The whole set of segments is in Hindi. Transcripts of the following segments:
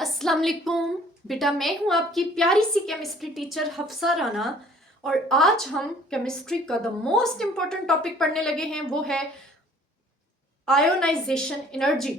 अस्सलाम वालेकुम बेटा, मैं हूं आपकी प्यारी सी केमिस्ट्री टीचर हफ्सा राना। और आज हम केमिस्ट्री का द मोस्ट इंपॉर्टेंट टॉपिक पढ़ने लगे हैं, वो है आयोनाइजेशन एनर्जी।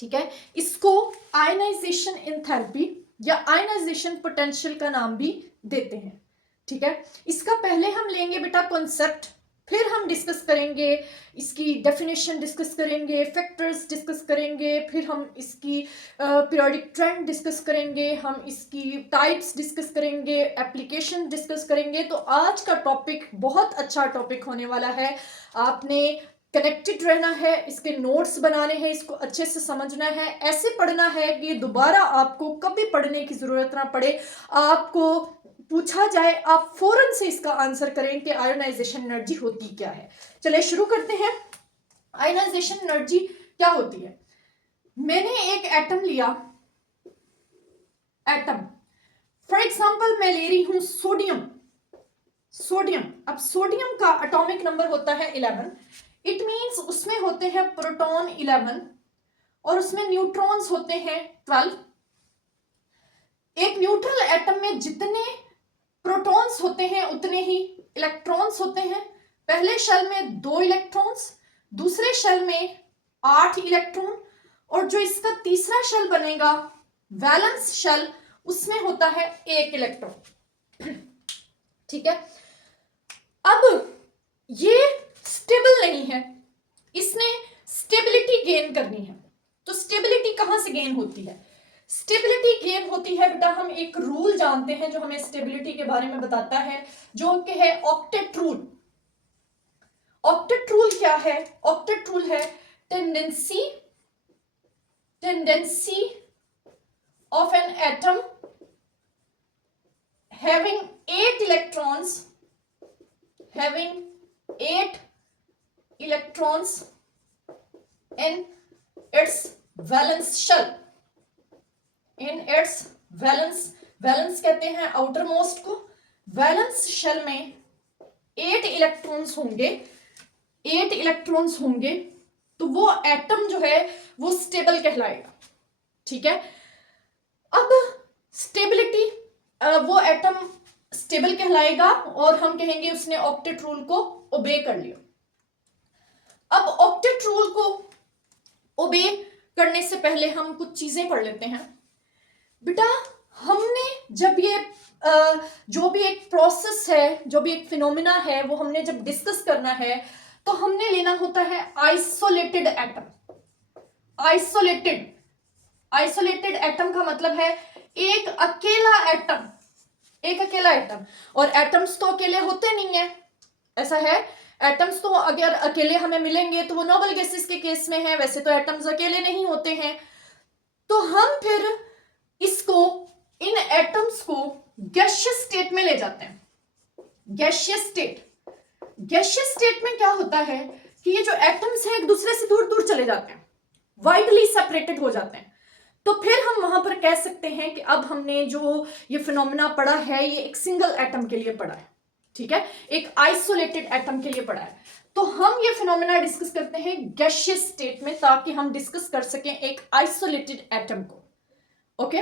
ठीक है, इसको आयनाइजेशन एंथैल्पी या आयनाइजेशन पोटेंशियल का नाम भी देते हैं। ठीक है, इसका पहले हम लेंगे बेटा कॉन्सेप्ट, फिर हम डिस्कस करेंगे इसकी डेफिनेशन, डिस्कस करेंगे फैक्टर्स, डिस्कस करेंगे, फिर हम इसकी पीरियोडिक ट्रेंड डिस्कस करेंगे, हम इसकी टाइप्स डिस्कस करेंगे, एप्लीकेशन डिस्कस करेंगे। तो आज का टॉपिक बहुत अच्छा टॉपिक होने वाला है। आपने कनेक्टेड रहना है, इसके नोट्स बनाने हैं, इसको अच्छे से समझना है, ऐसे पढ़ना है कि दोबारा आपको कभी पढ़ने की जरूरत ना पड़े। आपको पूछा जाए, आप फौरन से इसका आंसर करें कि आयोनाइजेशन एनर्जी होती क्या है। चलिए शुरू करते हैं। आयोनाइजेशन एनर्जी क्या होती है? मैंने एक एटम लिया, एटम फॉर एग्जांपल मैं ले रही हूं सोडियम। अब सोडियम का एटॉमिक नंबर होता है 11। इट मींस उसमें होते हैं प्रोटॉन 11 और उसमें न्यूट्रॉन्स होते हैं 12। एक न्यूट्रल एटम में जितने प्रोटॉन्स होते हैं उतने ही इलेक्ट्रॉन्स होते हैं। पहले शेल में 2 इलेक्ट्रॉन्स, दूसरे शेल में 8 इलेक्ट्रॉन, और जो इसका तीसरा शेल बनेगा वैलेंस शेल, उसमें होता है 1 इलेक्ट्रॉन। ठीक है, अब ये स्टेबल नहीं है, इसने स्टेबिलिटी गेन करनी है। तो स्टेबिलिटी कहां से गेन होती है? स्टेबिलिटी गेन होती है बेटा, हम एक रूल जानते हैं जो हमें स्टेबिलिटी के बारे में बताता है, जो कि है ऑक्टेट रूल। ऑक्टेट रूल क्या है? ऑक्टेट रूल है tendency of an atom having 8 electrons in its valence shell, valence कहते हैं आउटर मोस्ट को। वैलेंस शेल में 8 इलेक्ट्रॉन्स होंगे, तो वो एटम जो है वो स्टेबल कहलाएगा। ठीक है, अब स्टेबिलिटी, वो एटम स्टेबल कहलाएगा और हम कहेंगे उसने ऑक्टेट रूल को ओबे कर लिया। अब ऑक्टेट रूल को ओबे करने से पहले हम कुछ चीजें पढ़ लेते हैं बेटा। हमने जब ये जो भी एक प्रोसेस है, जो भी एक फिनोमिना है, वो हमने जब डिस्कस करना है तो हमने लेना होता है आइसोलेटेड एटम। आइसोलेटेड एटम का मतलब है एक अकेला एटम। और एटम्स तो अकेले होते नहीं है, ऐसा है। एटम्स तो अगर अकेले हमें मिलेंगे तो वो नोबल गैसेस के केस में है, वैसे तो एटम्स अकेले नहीं होते हैं। तो हम फिर इन एटम्स को गैसियस स्टेट में ले जाते हैं। गैसियस स्टेट में क्या होता है कि ये जो एटम्स हैं एक दूसरे से दूर दूर चले जाते हैं, वाइडली सेपरेटेड हो जाते हैं। तो फिर हम वहां पर कह सकते हैं कि अब हमने जो ये फिनोमेना पढ़ा है ये एक सिंगल एटम के लिए पढ़ा है। ठीक है, एक आइसोलेटेड एटम के लिए पढ़ा है। तो हम ये फिनोमेना डिस्कस करते हैं गैसियस स्टेट में, ताकि हम डिस्कस कर सकें एक आइसोलेटेड एटम को। ओके,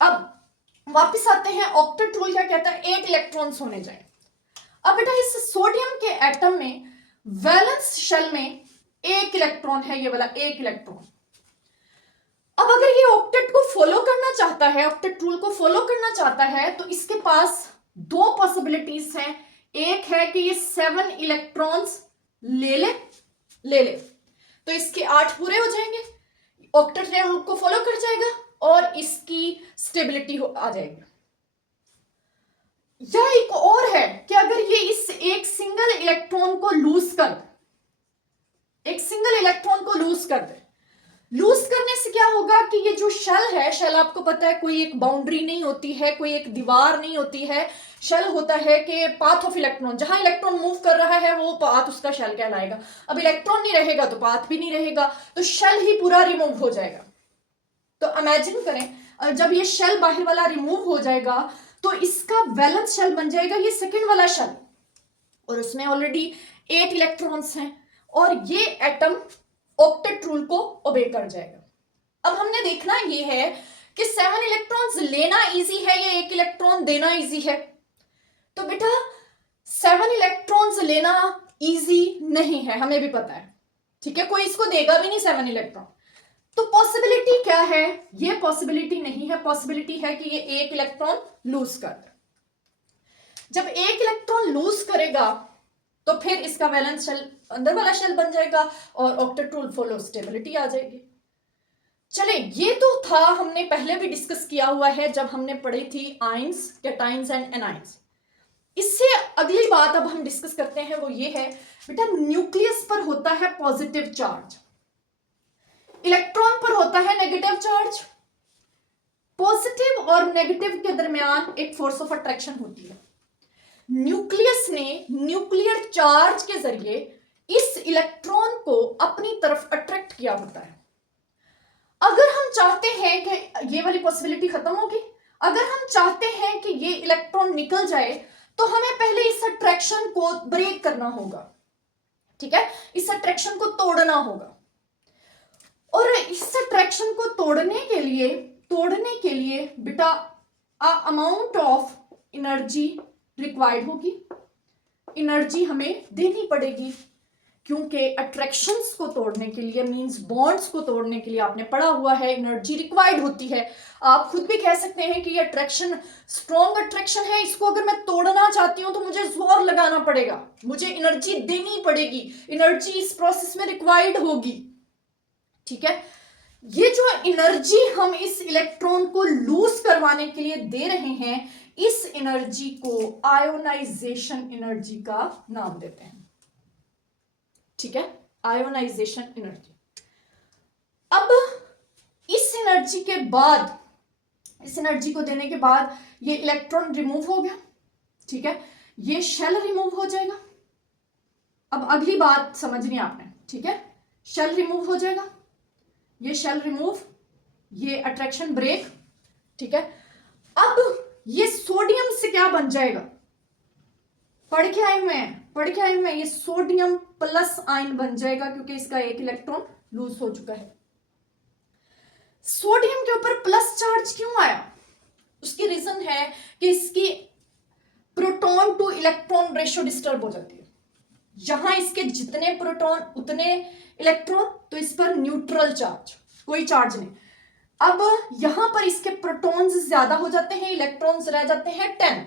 अब वापस आते हैं। ऑक्टेट रूल क्या कहता है? 8 इलेक्ट्रॉन्स होने चाहिए। अब बेटा इस सोडियम के एटम में वैलेंस शेल में 1 इलेक्ट्रॉन है, ये वाला 1 इलेक्ट्रॉन। अब अगर ये ऑक्टेट को फॉलो करना चाहता है, ऑक्टेट रूल को फॉलो करना चाहता है, तो इसके पास 2 पॉसिबिलिटीज हैं। एक है कि ये 7 इलेक्ट्रॉन्स ले ले तो इसके 8 पूरे हो जाएंगे, ऑक्टेट रूल को फॉलो कर जाएगा और इसकी स्टेबिलिटी आ जाएगी। या एक और है कि अगर ये इस एक सिंगल इलेक्ट्रॉन को लूज कर दे, लूज करने से क्या होगा कि ये जो शेल आपको पता है कोई एक बाउंड्री नहीं होती है, कोई एक दीवार नहीं होती है। शेल होता है कि पाथ ऑफ इलेक्ट्रॉन, जहां इलेक्ट्रॉन मूव कर रहा है वो पाथ उसका शेल कहलाएगा। अब इलेक्ट्रॉन नहीं रहेगा तो पाथ भी नहीं रहेगा, तो शेल ही पूरा रिमूव हो जाएगा। तो इमेजिन करें जब ये शेल बाहर वाला रिमूव हो जाएगा तो इसका वैलेंस शेल बन जाएगा ये सेकेंड वाला शेल, और उसमें ऑलरेडी 8 इलेक्ट्रॉन्स हैं और ये एटम ऑक्टेट रूल को ओबे कर जाएगा। अब हमने देखना ये है कि 7 इलेक्ट्रॉन्स लेना इजी है या 1 इलेक्ट्रॉन देना इजी है। तो बेटा 7 इलेक्ट्रॉन्स लेना इजी नहीं है, हमें भी पता है, ठीक है, कोई इसको देगा भी नहीं 7 इलेक्ट्रॉन। तो पॉसिबिलिटी क्या है? ये पॉसिबिलिटी नहीं है, पॉसिबिलिटी है कि ये 1 इलेक्ट्रॉन लूज कर दे। जब 1 इलेक्ट्रॉन लूज करेगा तो फिर इसका वैलेंस शेल अंदर वाला शेल बन जाएगा और ऑक्टेट्रूल फॉलो स्टेबिलिटी आ जाएगी। चले, ये तो था, हमने पहले भी डिस्कस किया हुआ है जब हमने पढ़ी थी आयंस, कैटायंस एंड एनायंस। इससे अगली बात अब हम डिस्कस करते हैं वो ये है बेटा, न्यूक्लियस पर होता है पॉजिटिव चार्ज, इलेक्ट्रॉन पर होता है नेगेटिव चार्ज। पॉजिटिव और नेगेटिव के दरमियान एक फोर्स ऑफ अट्रैक्शन होती है। न्यूक्लियस ने न्यूक्लियर चार्ज के जरिए इस इलेक्ट्रॉन को अपनी तरफ अट्रैक्ट किया होता है। अगर हम चाहते हैं कि ये वाली पॉसिबिलिटी खत्म होगी, अगर हम चाहते हैं कि ये इलेक्ट्रॉन निकल जाए तो हमें पहले इस अट्रैक्शन को ब्रेक करना होगा, ठीक है, इस अट्रैक्शन को तोड़ना होगा। और इस अट्रैक्शन को तोड़ने के लिए बेटा अमाउंट ऑफ एनर्जी रिक्वायर्ड होगी, एनर्जी हमें देनी पड़ेगी, क्योंकि अट्रैक्शंस को तोड़ने के लिए, मींस बॉन्ड्स को तोड़ने के लिए आपने पढ़ा हुआ है एनर्जी रिक्वायर्ड होती है। आप खुद भी कह सकते हैं कि ये अट्रैक्शन स्ट्रॉन्ग अट्रैक्शन है, इसको अगर मैं तोड़ना चाहती हूं तो मुझे जोर लगाना पड़ेगा, मुझे एनर्जी देनी पड़ेगी, एनर्जी इस प्रोसेस में रिक्वायर्ड होगी, ठीक है। ये जो एनर्जी हम इस इलेक्ट्रॉन को लूज करवाने के लिए दे रहे हैं, इस एनर्जी को आयोनाइजेशन एनर्जी का नाम देते हैं, ठीक है, आयोनाइजेशन एनर्जी। अब इस एनर्जी के बाद, इस एनर्जी को देने के बाद ये इलेक्ट्रॉन रिमूव हो गया, ठीक है, ये शेल रिमूव हो जाएगा। अब अगली बात समझनी आपने, ठीक है, शेल रिमूव हो जाएगा, ये शेल रिमूव, ये अट्रैक्शन ब्रेक, ठीक है। अब ये सोडियम से क्या बन जाएगा? पढ़ के आए हुए हैं, ये सोडियम प्लस आयन बन जाएगा, क्योंकि इसका 1 इलेक्ट्रॉन लूज हो चुका है। सोडियम के ऊपर प्लस चार्ज क्यों आया? उसकी रीजन है कि इसकी proton two electron ratio disturb हो जाती है। यहां इसके जितने प्रोटॉन उतने इलेक्ट्रॉन, तो इस पर न्यूट्रल चार्ज, कोई चार्ज नहीं। अब यहां पर इसके प्रोटॉन्स ज्यादा हो जाते हैं, इलेक्ट्रॉन्स रह जाते हैं 10।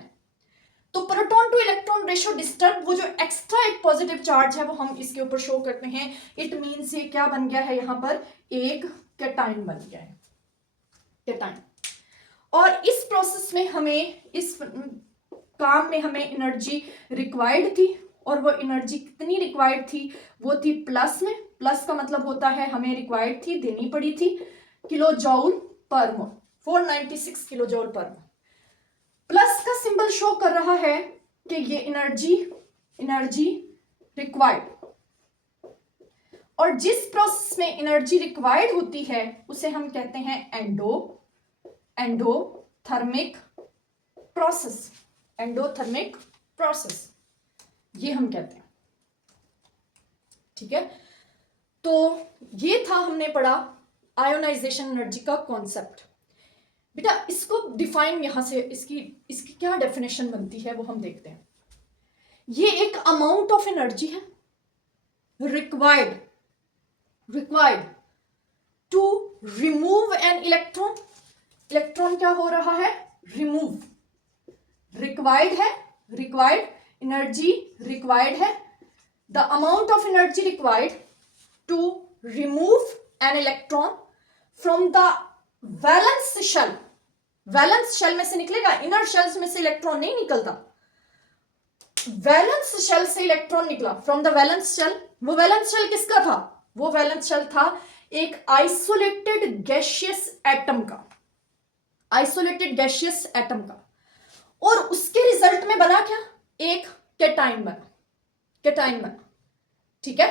तो proton two electron ratio disturb, वो जो एक्स्ट्रा एक पॉजिटिव चार्ज है वो हम इसके ऊपर शो करते हैं। इट मीन्स ये क्या बन गया है, यहां पर एक कैटायन बन गया है, कैटायन। और इस प्रोसेस में हमें, इस काम में हमें एनर्जी रिक्वायर्ड थी, और वो एनर्जी कितनी रिक्वायर्ड थी? वो थी प्लस में। प्लस का मतलब होता है हमें रिक्वायर्ड थी, देनी पड़ी थी, किलो जूल पर मोल, 496 किलो जूल पर मोल। प्लस का सिंबल शो कर रहा है कि ये एनर्जी रिक्वायर्ड। और जिस प्रोसेस में एनर्जी रिक्वायर्ड होती है उसे हम कहते हैं एंडोथर्मिक प्रोसेस, एंडोथर्मिक प्रोसेस ये हम कहते हैं, ठीक है। तो ये था, हमने पढ़ा आयोनाइजेशन एनर्जी का कॉन्सेप्ट। बेटा इसको डिफाइन यहां से, इसकी क्या डेफिनेशन बनती है वो हम देखते हैं। ये एक अमाउंट ऑफ एनर्जी है required to remove an electron. Electron क्या हो रहा है? रिमूव। रिक्वायर्ड एनर्जी रिक्वायर्ड है, the amount of energy required to remove an electron from the valence shell. Valence shell में से निकलेगा, इनर शेल्स में से इलेक्ट्रॉन नहीं निकलता। वैलेंस शेल से इलेक्ट्रॉन निकला, फ्रॉम द वैलेंस शेल। वो वैलेंस शेल किसका था? वो वैलेंस शेल था एक आइसोलेटेड गैसियस एटम का, आइसोलेटेड गैसियस एटम का। और उसके रिजल्ट में बना क्या? एक कैटायन बना, ठीक है।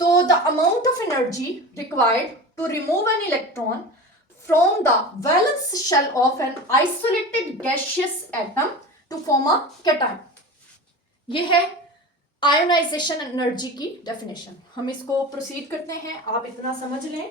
तो the amount of energy required to remove an electron from the valence shell of an isolated gaseous atom to form a cation. ये है आयोनाइजेशन एनर्जी की डेफिनेशन। हम इसको प्रोसीड करते हैं, आप इतना समझ लें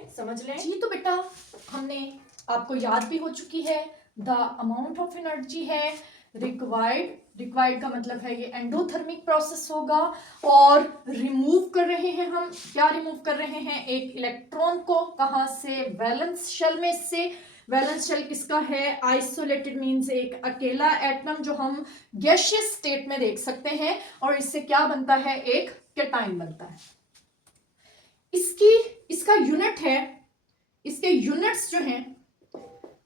जी। तो बेटा हमने आपको याद भी हो चुकी है, द अमाउंट ऑफ एनर्जी है रिक्वायर्ड का मतलब है ये एंडोथर्मिक प्रोसेस होगा, और रिमूव कर रहे हैं हम, क्या रिमूव कर रहे हैं, एक इलेक्ट्रॉन को, कहां से, वैलेंस शेल में से। वैलेंस शेल किसका है, आइसोलेटेड मीन्स एक अकेला एटम जो हम गैसियस स्टेट में देख सकते हैं, और इससे क्या बनता है, एक कैटाइन बनता है। इसका यूनिट है, इसके यूनिट्स जो हैं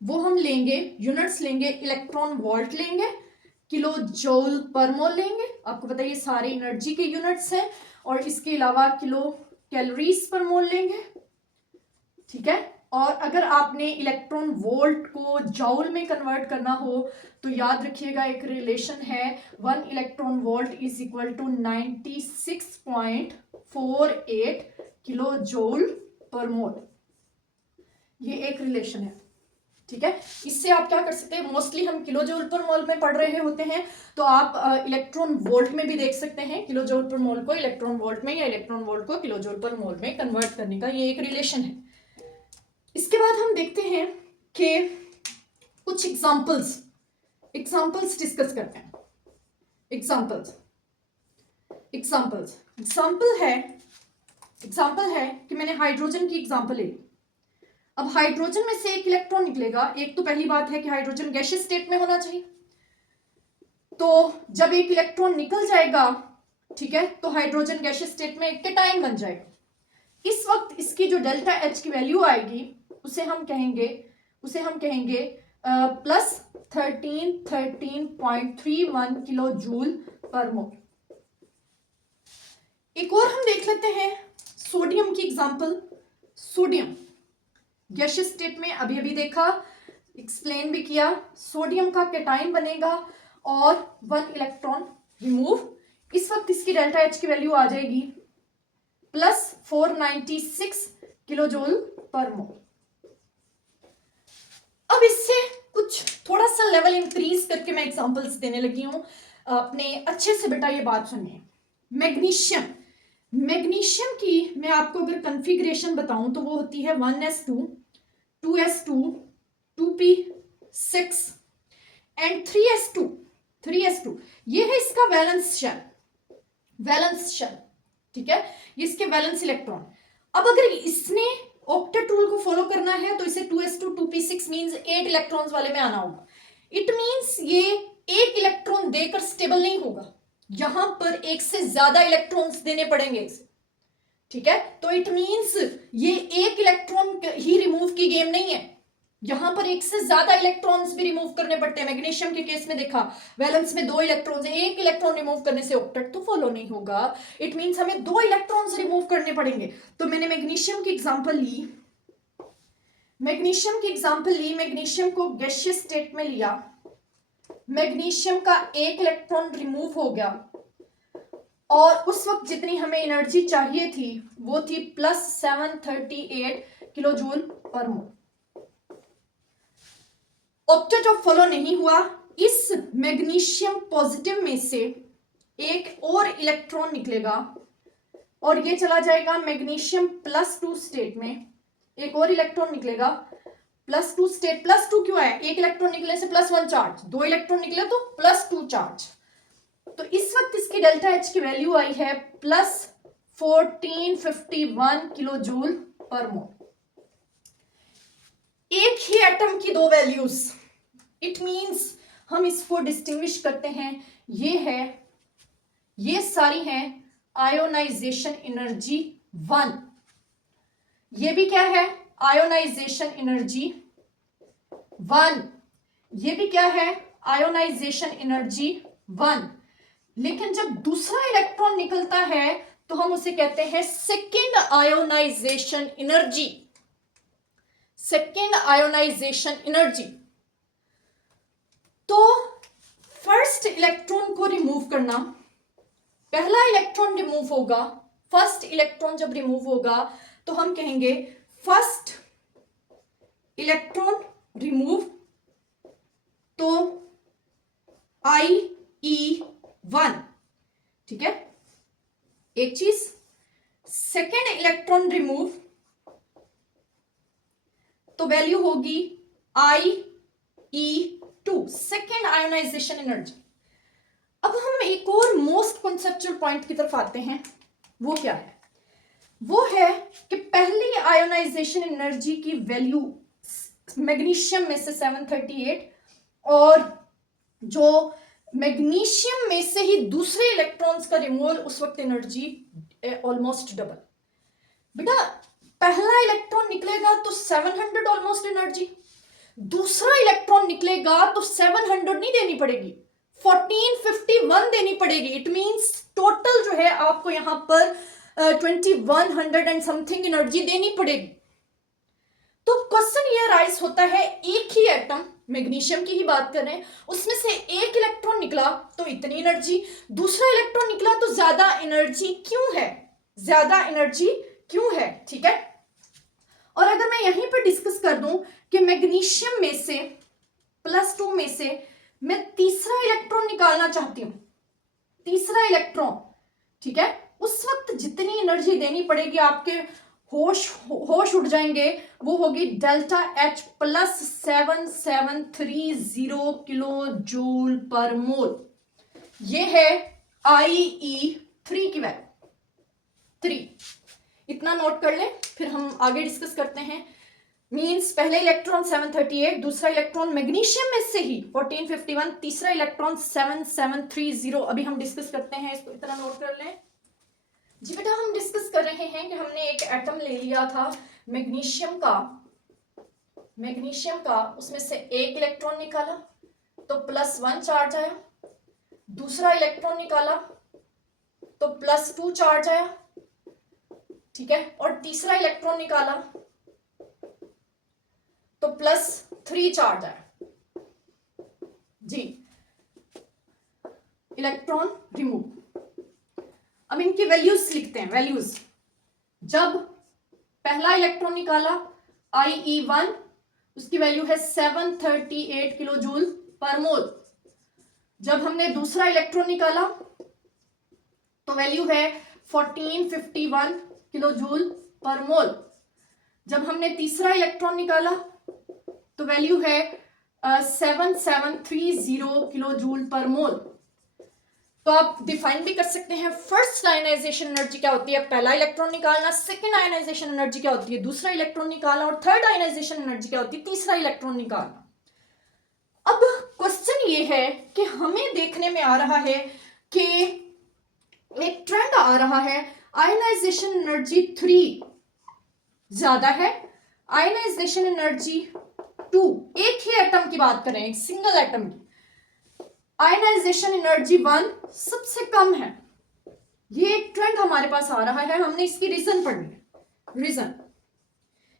वो हम लेंगे, यूनिट्स लेंगे, इलेक्ट्रॉन वोल्ट लेंगे, किलो जूल पर मोल लेंगे। आपको पता है ये सारे एनर्जी के यूनिट्स हैं, और इसके अलावा किलो कैलोरीज पर मोल लेंगे, ठीक है। और अगर आपने इलेक्ट्रॉन वोल्ट को जूल में कन्वर्ट करना हो तो याद रखिएगा एक रिलेशन है, 1 electron volt is equal to 96.48 kilo joule per mole. ये एक रिलेशन है, ठीक है। इससे आप क्या कर सकते हैं, मोस्टली हम किलो जूल पर मोल में पढ़ रहे होते हैं, तो आप इलेक्ट्रॉन वोल्ट में भी देख सकते हैं, किलो जूल पर मोल को इलेक्ट्रॉन वोल्ट में या इलेक्ट्रॉन वोल्ट को किलो जूल पर मोल में कन्वर्ट करने का ये एक रिलेशन है। इसके बाद हम देखते हैं कि कुछ एग्जांपल्स डिस्कस करते हैं। एग्जांपल है कि मैंने हाइड्रोजन की एग्जांपल ली। अब हाइड्रोजन में से एक इलेक्ट्रॉन निकलेगा। एक तो पहली बात है कि हाइड्रोजन गैसियस स्टेट में होना चाहिए, तो जब एक इलेक्ट्रॉन निकल जाएगा, ठीक है, तो हाइड्रोजन गैसियस स्टेट में एक कैटाइन बन जाएगा। इस वक्त इसकी जो डेल्टा एच की वैल्यू आएगी उसे हम कहेंगे प्लस 13.31 किलो जूल पर मोल। एक और हम देख लेते हैं सोडियम की एग्जांपल। सोडियम गैसियस स्टेट में अभी देखा, एक्सप्लेन भी किया, सोडियम का कैटाइन बनेगा और 1 इलेक्ट्रॉन रिमूव। इस वक्त इसकी डेल्टा एच की वैल्यू आ जाएगी प्लस 496 किलो जूल पर मोल। अब इससे कुछ थोड़ा सा लेवल इंक्रीज करके मैं एग्जांपल्स देने लगी हूं, अपने अच्छे से बेटा ये बात सुनिए। मैग्नीशियम की मैं आपको अगर कॉन्फ़िगरेशन बताऊं तो वो होती है 1s2 2s2 2p6 and 3s2। ये है इसका वैलेंस शेल, ठीक है, ये इसके वैलेंस इलेक्ट्रॉन। अब अगर इसने ऑक्टेट रूल को फॉलो करना है तो इसे 2s2 2p6 मींस 8 इलेक्ट्रॉन्स वाले में आना होगा। इट मींस ये एक इलेक्ट्रॉन देकर स्टेबल नहीं होगा, यहां पर एक से ज्यादा इलेक्ट्रॉन्स देने पड़ेंगे इसे, ठीक है। तो इट मींस ये एक इलेक्ट्रॉन ही रिमूव की गेम नहीं है, यहां पर एक से ज्यादा इलेक्ट्रॉन्स भी रिमूव करने पड़ते हैं। मैग्नीशियम के केस में देखा, वैलेंस में 2 इलेक्ट्रॉन्स है, एक इलेक्ट्रॉन रिमूव करने से ऑक्टेट तो फॉलो नहीं होगा। इट मींस हमें 2 इलेक्ट्रॉन्स रिमूव करने पड़ेंगे। तो मैंने मैग्नीशियम की एग्जांपल ली, मैग्नीशियम को गैसियस स्टेट में लिया, मैग्नीशियम का एक इलेक्ट्रॉन रिमूव हो गया, और उस वक्त जितनी हमें एनर्जी चाहिए थी वो थी plus 738 kilo joule per mole. Octet of follow नहीं हुआ। इस मैग्नीशियम पॉजिटिव में से एक और इलेक्ट्रॉन निकलेगा और ये चला जाएगा मैग्नीशियम +2 स्टेट में। एक और इलेक्ट्रॉन निकलेगा +2 स्टेट, +2 क्यों है, एक इलेक्ट्रॉन निकलने से +1 चार्ज, 2 इलेक्ट्रॉन निकले तो +2 चार्ज। तो इस वक्त इसकी डेल्टा एच की वैल्यू आई है प्लस 1451 किलो जूल पर मोल। एक ही एटम की 2 वैल्यूज, इट मींस हम इसको डिस्टिंग्विश करते हैं। ये सारी हैं आयोनाइजेशन एनर्जी 1, ये भी क्या है, आयोनाइजेशन एनर्जी 1, ये भी क्या है, आयोनाइजेशन एनर्जी 1। लेकिन जब दूसरा इलेक्ट्रॉन निकलता है तो हम उसे कहते हैं सेकेंड आयोनाइजेशन एनर्जी। तो फर्स्ट इलेक्ट्रॉन को रिमूव करना, पहला इलेक्ट्रॉन रिमूव होगा, फर्स्ट इलेक्ट्रॉन जब रिमूव होगा तो हम कहेंगे फर्स्ट इलेक्ट्रॉन रिमूव, तो IE1, ठीक है। एक चीज, सेकेंड इलेक्ट्रॉन रिमूव तो वैल्यू होगी IE2, सेकेंड आयोनाइजेशन एनर्जी। अब हम एक और मोस्ट कॉन्सेप्चुअल पॉइंट की तरफ आते हैं। वो क्या है? वो है कि पहली आयोनाइजेशन एनर्जी की वैल्यू मैग्नीशियम में से 738, और जो मैग्नीशियम में से ही दूसरे इलेक्ट्रॉन्स का रिमूवल, उस वक्त एनर्जी ऑलमोस्ट डबल। बेटा पहला इलेक्ट्रॉन निकलेगा तो 700 ऑलमोस्ट एनर्जी, दूसरा इलेक्ट्रॉन निकलेगा तो 700 नहीं देनी पड़ेगी, 1451 देनी पड़ेगी। इट मींस टोटल जो है आपको यहां पर 2100 एंड समथिंग एनर्जी देनी पड़ेगी। तो क्वेश्चन ये राइज होता है, एक ही एटम, मैग्नीशियम की ही बात कर रहे हैं, उसमें से एक इलेक्ट्रॉन निकला तो इतनी एनर्जी, दूसरा इलेक्ट्रॉन निकला तो ज्यादा एनर्जी क्यों है, ज्यादा एनर्जी क्यों है? ठीक है। और अगर मैं यहीं पर डिस्कस कर दूं कि मैग्नीशियम में से +2 में से मैं तीसरा इलेक्ट्रॉन निकालना चाहती हूं, तीसरा इलेक्ट्रॉन, ठीक है, उस वक्त जितनी एनर्जी देनी पड़ेगी, आपके होश उड़ जाएंगे, वो होगी delta H plus 7730 kilo joule per mole. ये है IE3 की वैल्यू 3। इतना नोट कर ले, फिर हम आगे डिस्कस करते हैं। मींस पहले इलेक्ट्रॉन 738, दूसरा इलेक्ट्रॉन मैग्नीशियम में से ही 1451, तीसरा इलेक्ट्रॉन 7730। अभी हम डिस्कस करते हैं, इसको इतना नोट कर लें। जी बेटा हम डिस्कस कर रहे हैं कि हमने एक एटम ले लिया था मैग्नीशियम का, उसमें से एक इलेक्ट्रॉन निकाला तो +1 चार्ज आया, दूसरा इलेक्ट्रॉन निकाला तो +2 चार्ज आया, ठीक है, और तीसरा इलेक्ट्रॉन निकाला तो +3 चार्ज आया। जी, इलेक्ट्रॉन रिमूव। अब इनकी वैल्यूज लिखते हैं। वैल्यूज, जब पहला इलेक्ट्रॉन निकाला IE1, उसकी वैल्यू है 738 किलो जूल पर मोल। जब हमने दूसरा इलेक्ट्रॉन निकाला तो वैल्यू है 1451 किलो जूल पर मोल। जब हमने तीसरा इलेक्ट्रॉन निकाला तो वैल्यू है 7730 किलो जूल पर मोल। तो आप डिफाइन भी कर सकते हैं, फर्स्ट आयनाइजेशन एनर्जी क्या होती है, पहला इलेक्ट्रॉन निकालना, सेकंड आयनाइजेशन एनर्जी क्या होती है, दूसरा इलेक्ट्रॉन निकालना, और थर्ड आयनाइजेशन एनर्जी क्या होती है, तीसरा इलेक्ट्रॉन निकालना। अब क्वेश्चन ये है कि हमें देखने में आ रहा है कि एक ट्रेंड आ रहा है, आयनाइजेशन एनर्जी 3 ज्यादा है, आयनाइजेशन एनर्जी 2, एक ही एटम की बात करें, एक सिंगल एटम की, आयनाइजेशन एनर्जी 1 सबसे कम है। ये एक ट्रेंड हमारे पास आ रहा है, हमने इसकी रीजन पढ़नी है। रीजन,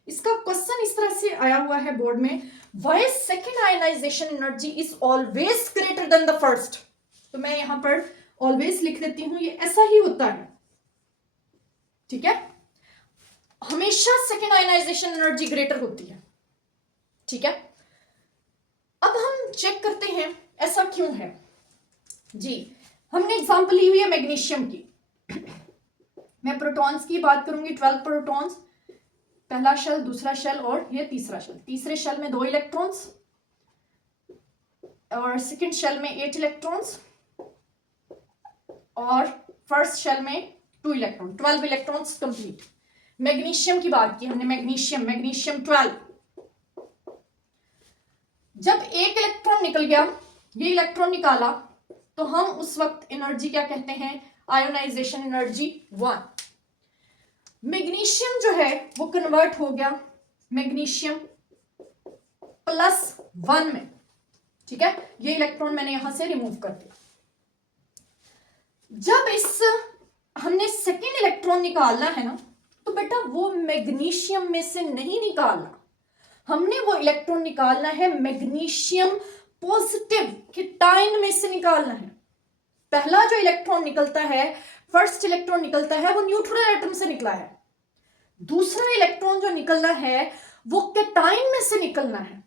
इसका क्वेश्चन इस तरह से आया हुआ है बोर्ड में, why second ionization energy is always greater than the first. तो मैं यहां पर ऑलवेज लिख देती हूं, ये ऐसा ही होता है, ठीक है, हमेशा सेकंड आयनाइजेशन एनर्जी ग्रेटर होती है, ठीक है। अब हम चेक करते हैं ऐसा क्यों है। जी, हमने एग्जांपल ली हुई है मैग्नीशियम की। मैं प्रोटॉन्स की बात करूंगी, 12 प्रोटॉन्स, पहला शेल, दूसरा शेल और ये तीसरा शेल। तीसरे शेल में 2 इलेक्ट्रॉन्स और सेकंड शेल में 8 इलेक्ट्रॉन्स और फर्स्ट शेल में 2 इलेक्ट्रॉन, 12 इलेक्ट्रॉन्स कंप्लीट। मैग्नीशियम की बात की हमने, मैग्नीशियम 12। जब एक इलेक्ट्रॉन निकल गया, ये इलेक्ट्रॉन निकाला, तो हम उस वक्त एनर्जी क्या कहते हैं, आयोनाइजेशन एनर्जी 1। मैग्नीशियम जो है वो कन्वर्ट हो गया मैग्नीशियम +1 में, ठीक है, ये इलेक्ट्रॉन मैंने यहां से रिमूव कर दिया। जब हमने सेकेंड इलेक्ट्रॉन निकालना है ना, तो बेटा वो मैग्नीशियम में से नहीं निकालना, हमने वो इलेक्ट्रॉन निकालना है मैग्नीशियम पॉजिटिव केटाइन में से निकालना है। पहला जो इलेक्ट्रॉन निकलता है, फर्स्ट इलेक्ट्रॉन निकलता है, वो न्यूट्रल एटम से निकला है। दूसरा इलेक्ट्रॉन जो निकलना है वो केटाइन में से निकलना है,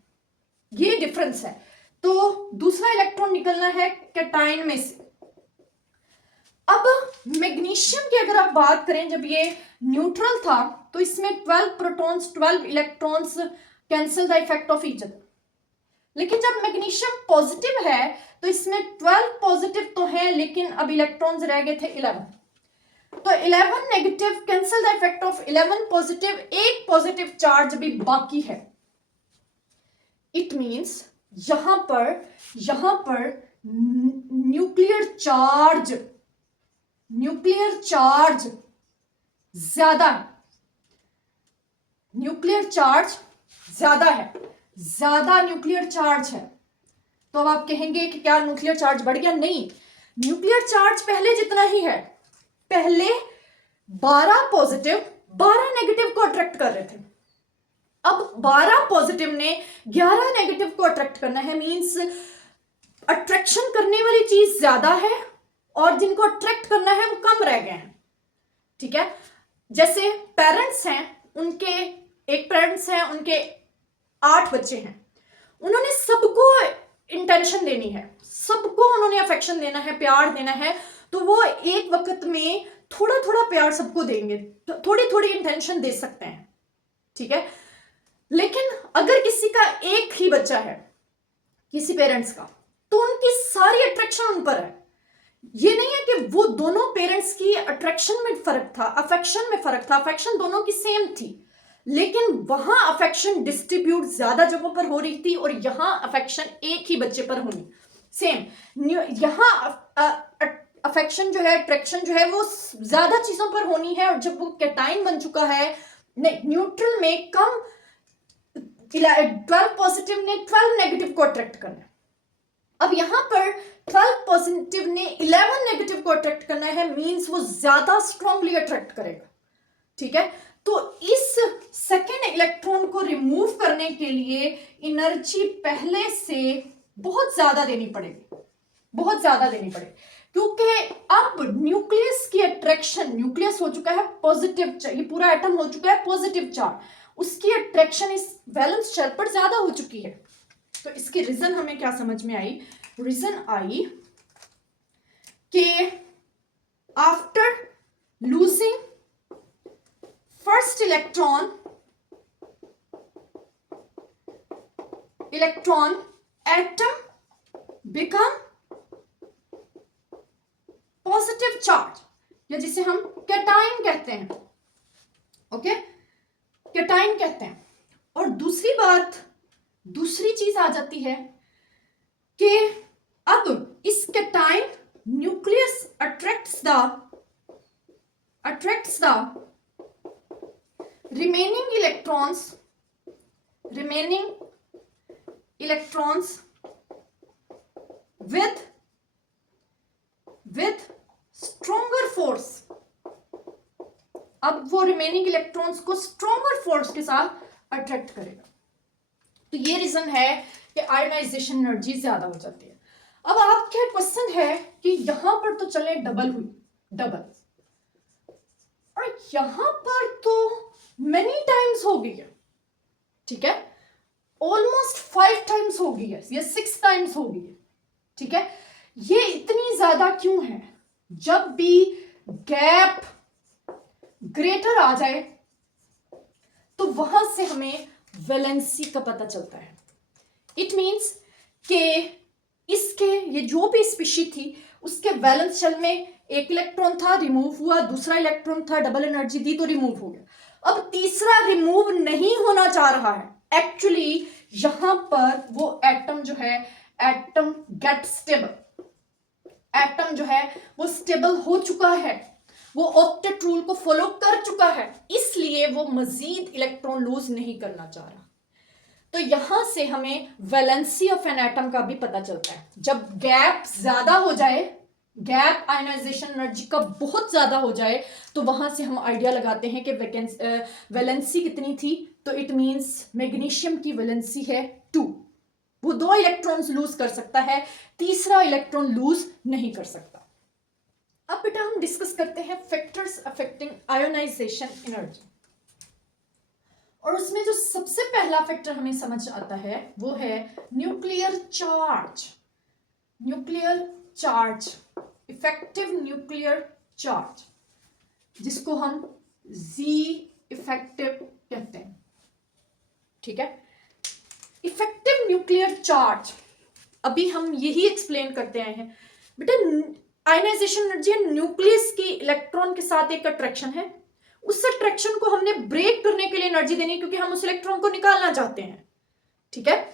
ये डिफरेंस है। तो दूसरा इलेक्ट्रॉन निकलना है केटाइन में से। अब मैग्नीशियम की अगर आप बात करें, जब ये न्यूट्रल था तो इसमें 12 protons 12 electrons cancel the effect of each other. लेकिन जब मैग्नीशियम पॉजिटिव है तो इसमें 12 पॉजिटिव तो हैं, लेकिन अब इलेक्ट्रॉन्स रह गए थे 11। तो 11 negative cancel the effect of 11 positive, एक पॉजिटिव चार्ज भी बाकी है। इट मींस यहां पर न्यूक्लियर चार्ज ज्यादा है, ज्यादा न्यूक्लियर चार्ज है। तो अब आप कहेंगे कि क्या न्यूक्लियर चार्ज बढ़ गया? नहीं, न्यूक्लियर चार्ज पहले जितना ही है। पहले 12 पॉजिटिव 12 नेगेटिव को अट्रैक्ट कर रहे थे, अब 12 पॉजिटिव ने 11 नेगेटिव को अट्रैक्ट करना है। मींस अट्रैक्शन करने वाली चीज ज्यादा है और जिनको अट्रैक्ट करना है वो कम रह गए हैं। ठीक है, जैसे पेरेंट्स हैं, उनके 8 बच्चे हैं, उन्होंने सबको इंटेंशन देनी है, सबको उन्होंने अफेक्शन देना है, प्यार देना है। तो वो एक वक्त में थोड़ा थोड़ा प्यार सबको देंगे, थोड़ी थोड़ी इंटेंशन दे सकते हैं। ठीक है, लेकिन अगर किसी का एक ही बच्चा है, किसी पेरेंट्स का, तो उनकी सारी अट्रैक्शन उन पर है। ये नहीं है कि वो दोनों पेरेंट्स की अट्रैक्शन में फर्क था, अफेक्शन में फर्क था, अफेक्शन दोनों की सेम थी, लेकिन वहां अफेक्शन डिस्ट्रीब्यूट ज्यादा जगहों पर हो रही थी और यहां अफेक्शन एक ही बच्चे पर होनी सेम। यहां अफेक्शन जो है, अट्रैक्शन जो है, वो ज्यादा चीजों पर होनी है। और जब वो कैटाइन बन चुका है, न्यूट्रल में कम 12 पॉजिटिव ने 12 नेगेटिव को अट्रैक्ट करना है। अब यहां पर 12 पॉजिटिव ने 11 नेगेटिव को अट्रैक्ट करना है, मींस वो ज्यादा स्ट्रांगली अट्रैक्ट करेगा। ठीक है, तो इस सेकेंड इलेक्ट्रॉन को रिमूव करने के लिए एनर्जी पहले से बहुत ज्यादा देनी पड़ेगी, क्योंकि अब न्यूक्लियस की अट्रैक्शन, न्यूक्लियस हो चुका है पॉजिटिव, ये पूरा एटम हो चुका है पॉजिटिव चार्ज, उसकी अट्रैक्शन इस वैलेंस शेल पर ज्यादा हो चुकी है। तो इसकी रीजन हमें क्या समझ में आई? रीजन आई कि after losing first electron atom become positive charge, या जिसे हम कैटाइन कहते हैं। ओके, कैटाइन कहते हैं। और दूसरी चीज आ जाती है कि अब इस cation nucleus attracts the remaining electrons with stronger force। अब वो रिमेनिंग इलेक्ट्रॉन्स को स्ट्रॉन्गर फोर्स के साथ अट्रैक्ट करेगा। तो ये रीजन है कि आयोनाइजेशन एनर्जी ज्यादा हो जाती है। अब आपका क्वेश्चन है कि यहां पर तो चले डबल, और यहां पर तो मेनी टाइम्स हो गई है। ठीक है, ऑलमोस्ट 5 टाइम्स हो गई है या 6 टाइम्स हो गई है। ठीक है, ये इतनी ज्यादा क्यों है? जब भी गैप ग्रेटर आ जाए तो वहां से हमें वैलेंसी का पता चलता है। इट मींस कि ये जो भी स्पीशी थी उसके वैलेंस शेल में एक इलेक्ट्रॉन था, रिमूव हुआ, दूसरा इलेक्ट्रॉन था, डबल एनर्जी दी तो रिमूव हो गया। अब तीसरा रिमूव नहीं होना चाह रहा है। एक्चुअली यहां पर वो एटम जो है, एटम गेट स्टेबल, एटम जो है वो स्टेबल हो चुका है, वो ऑक्टेट रूल को फॉलो कर चुका है, इसलिए वो मजीद इलेक्ट्रॉन लूज नहीं करना चाह रहा। तो यहां से हमें वैलेंसी ऑफ एन एटम का भी पता चलता है। जब गैप ज्यादा हो जाए, गैप आयोनाइजेशन एनर्जी का बहुत ज्यादा हो जाए, तो वहां से हम आइडिया लगाते हैं कि वैलेंसी कितनी थी। तो इट मींस मैग्नीशियम की वैलेंसी है 2, वो 2 इलेक्ट्रॉन्स लूज कर सकता है, तीसरा इलेक्ट्रॉन लूज नहीं कर सकता। अब बेटा हम डिस्कस करते हैं फैक्टर्स अफेक्टिंग आयोनाइजेशन एनर्जी, और उसमें जो सबसे पहला फैक्टर हमें समझ आता है वो है nuclear charge. Effective nuclear charge, जिसको हम जी इफेक्टिव कहते हैं। ठीक है, इफेक्टिव न्यूक्लियर चार्ज अभी हम यही एक्सप्लेन करते आए हैं बेटा। आयनाइजेशन एनर्जी न्यूक्लियस की इलेक्ट्रॉन के साथ एक अट्रैक्शन है, उस अट्रैक्शन को हमने ब्रेक करने के लिए एनर्जी देनी है, क्योंकि हम उस इलेक्ट्रॉन को निकालना चाहते हैं। ठीक है,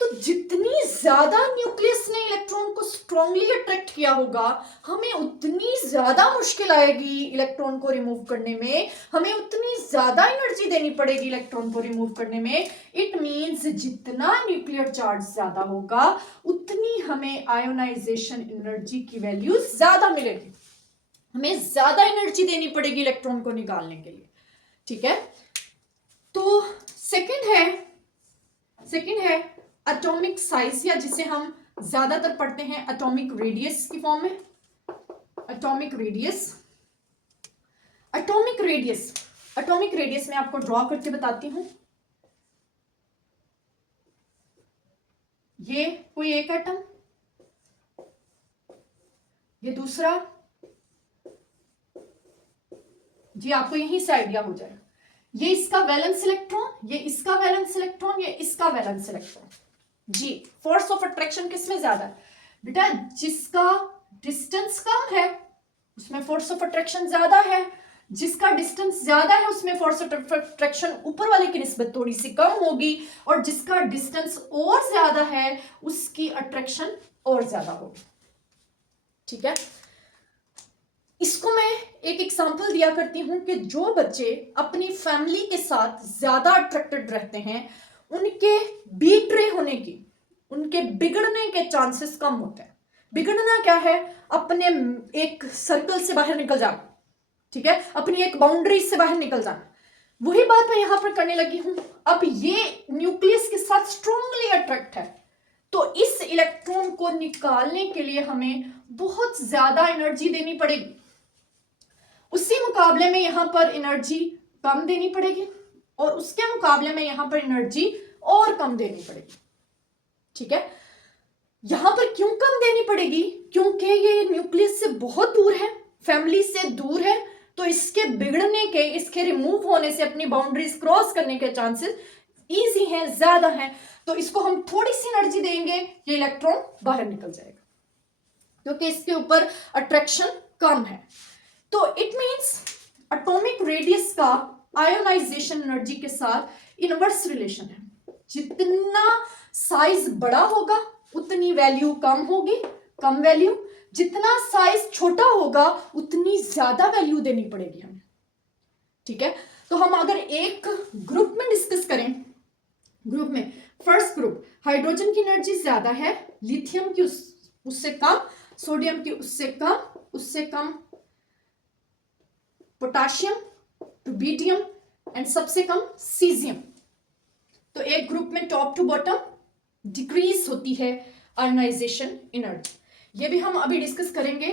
तो जितनी ज्यादा न्यूक्लियस ने इलेक्ट्रॉन को स्ट्रांगली अट्रैक्ट किया होगा, हमें उतनी ज्यादा मुश्किल आएगी इलेक्ट्रॉन को रिमूव करने में, हमें उतनी ज्यादा एनर्जी देनी पड़ेगी इलेक्ट्रॉन को रिमूव करने में। इट मींस जितना न्यूक्लियर चार्ज ज्यादा होगा, उतनी हमें आयोनाइजेशन एनर्जी की वैल्यू ज्यादा मिलेगी, हमें ज्यादा एनर्जी देनी पड़ेगी इलेक्ट्रॉन को निकालने के लिए। ठीक है, तो सेकंड है एटॉमिक साइज, या जिसे हम ज्यादातर पढ़ते हैं एटॉमिक रेडियस की फॉर्म में। एटॉमिक रेडियस मैं आपको ड्रॉ करके बताती हूं। ये कोई एक एटम, ये दूसरा, जी आपको यहीं से आइडिया हो जाएगा। ये इसका वैलेंस इलेक्ट्रॉन, ये इसका वैलेंस इलेक्ट्रॉन, ये इसका वैलेंस इलेक्ट्रॉन। जी फोर्स ऑफ अट्रैक्शन किसमें ज्यादा है बेटा? जिसका डिस्टेंस कम है उसमें फोर्स ऑफ अट्रैक्शन ज्यादा है, जिसका डिस्टेंस ज्यादा है उसमें फोर्स ऑफ अट्रैक्शन ऊपर वाले की निस्बत थोड़ी सी कम होगी, और जिसका डिस्टेंस और ज्यादा है उसकी अट्रैक्शन और ज्यादा होगी। ठीक है, इसको मैं एक एग्जांपल दिया करती हूं कि जो बच्चे अपनी फैमिली के साथ ज्यादा अट्रैक्टेड रहते हैं, उनके बीट्रे होने की, उनके बिगड़ने के चांसेस कम होते हैं। बिगड़ना क्या है? अपने एक सर्कल से बाहर निकल जाना। ठीक है, अपनी एक बाउंड्री से बाहर निकल जाना। वही बात मैं यहां पर करने लगी हूं। अब ये न्यूक्लियस के साथ स्ट्रांगली अट्रैक्ट है, तो इस इलेक्ट्रॉन को निकालने के लिए हमें बहुत ज्यादा एनर्जी देनी पड़ेगी। उसी मुकाबले में यहां पर एनर्जी कम देनी पड़ेगी, और उसके मुकाबले में यहां पर एनर्जी और कम देनी पड़ेगी। ठीक है, यहां पर क्यों कम देनी पड़ेगी? क्योंकि ये न्यूक्लियस से बहुत दूर है, फैमिली से दूर है, तो इसके बिगड़ने के, इसके रिमूव होने से, अपनी बाउंड्रीज क्रॉस करने के चांसेस इजी हैं, ज्यादा हैं। तो इसको हम थोड़ी सी एनर्जी देंगे, ये इलेक्ट्रॉन बाहर निकल जाएगा, क्योंकि इसके ऊपर अट्रैक्शन कम है। तो इट मींस एटॉमिक रेडियस का आयोनाइजेशन एनर्जी के साथ इनवर्स रिलेशन है। जितना साइज बड़ा होगा उतनी वैल्यू कम होगी, कम वैल्यू। जितना साइज छोटा होगा उतनी ज्यादा वैल्यू देनी पड़ेगी हमें। ठीक है, तो हम अगर एक ग्रुप में डिस्कस करें, ग्रुप में फर्स्ट ग्रुप, हाइड्रोजन की एनर्जी ज्यादा है, लिथियम की उससे कम, सोडियम की उससे कम, पोटाशियम, रुबिडियम एंड सबसे कम सीजियम। तो एक ग्रुप में टॉप टू बॉटम डिक्रीज होती है आयोनाइजेशन एनर्जी। ये भी हम अभी डिस्कस करेंगे,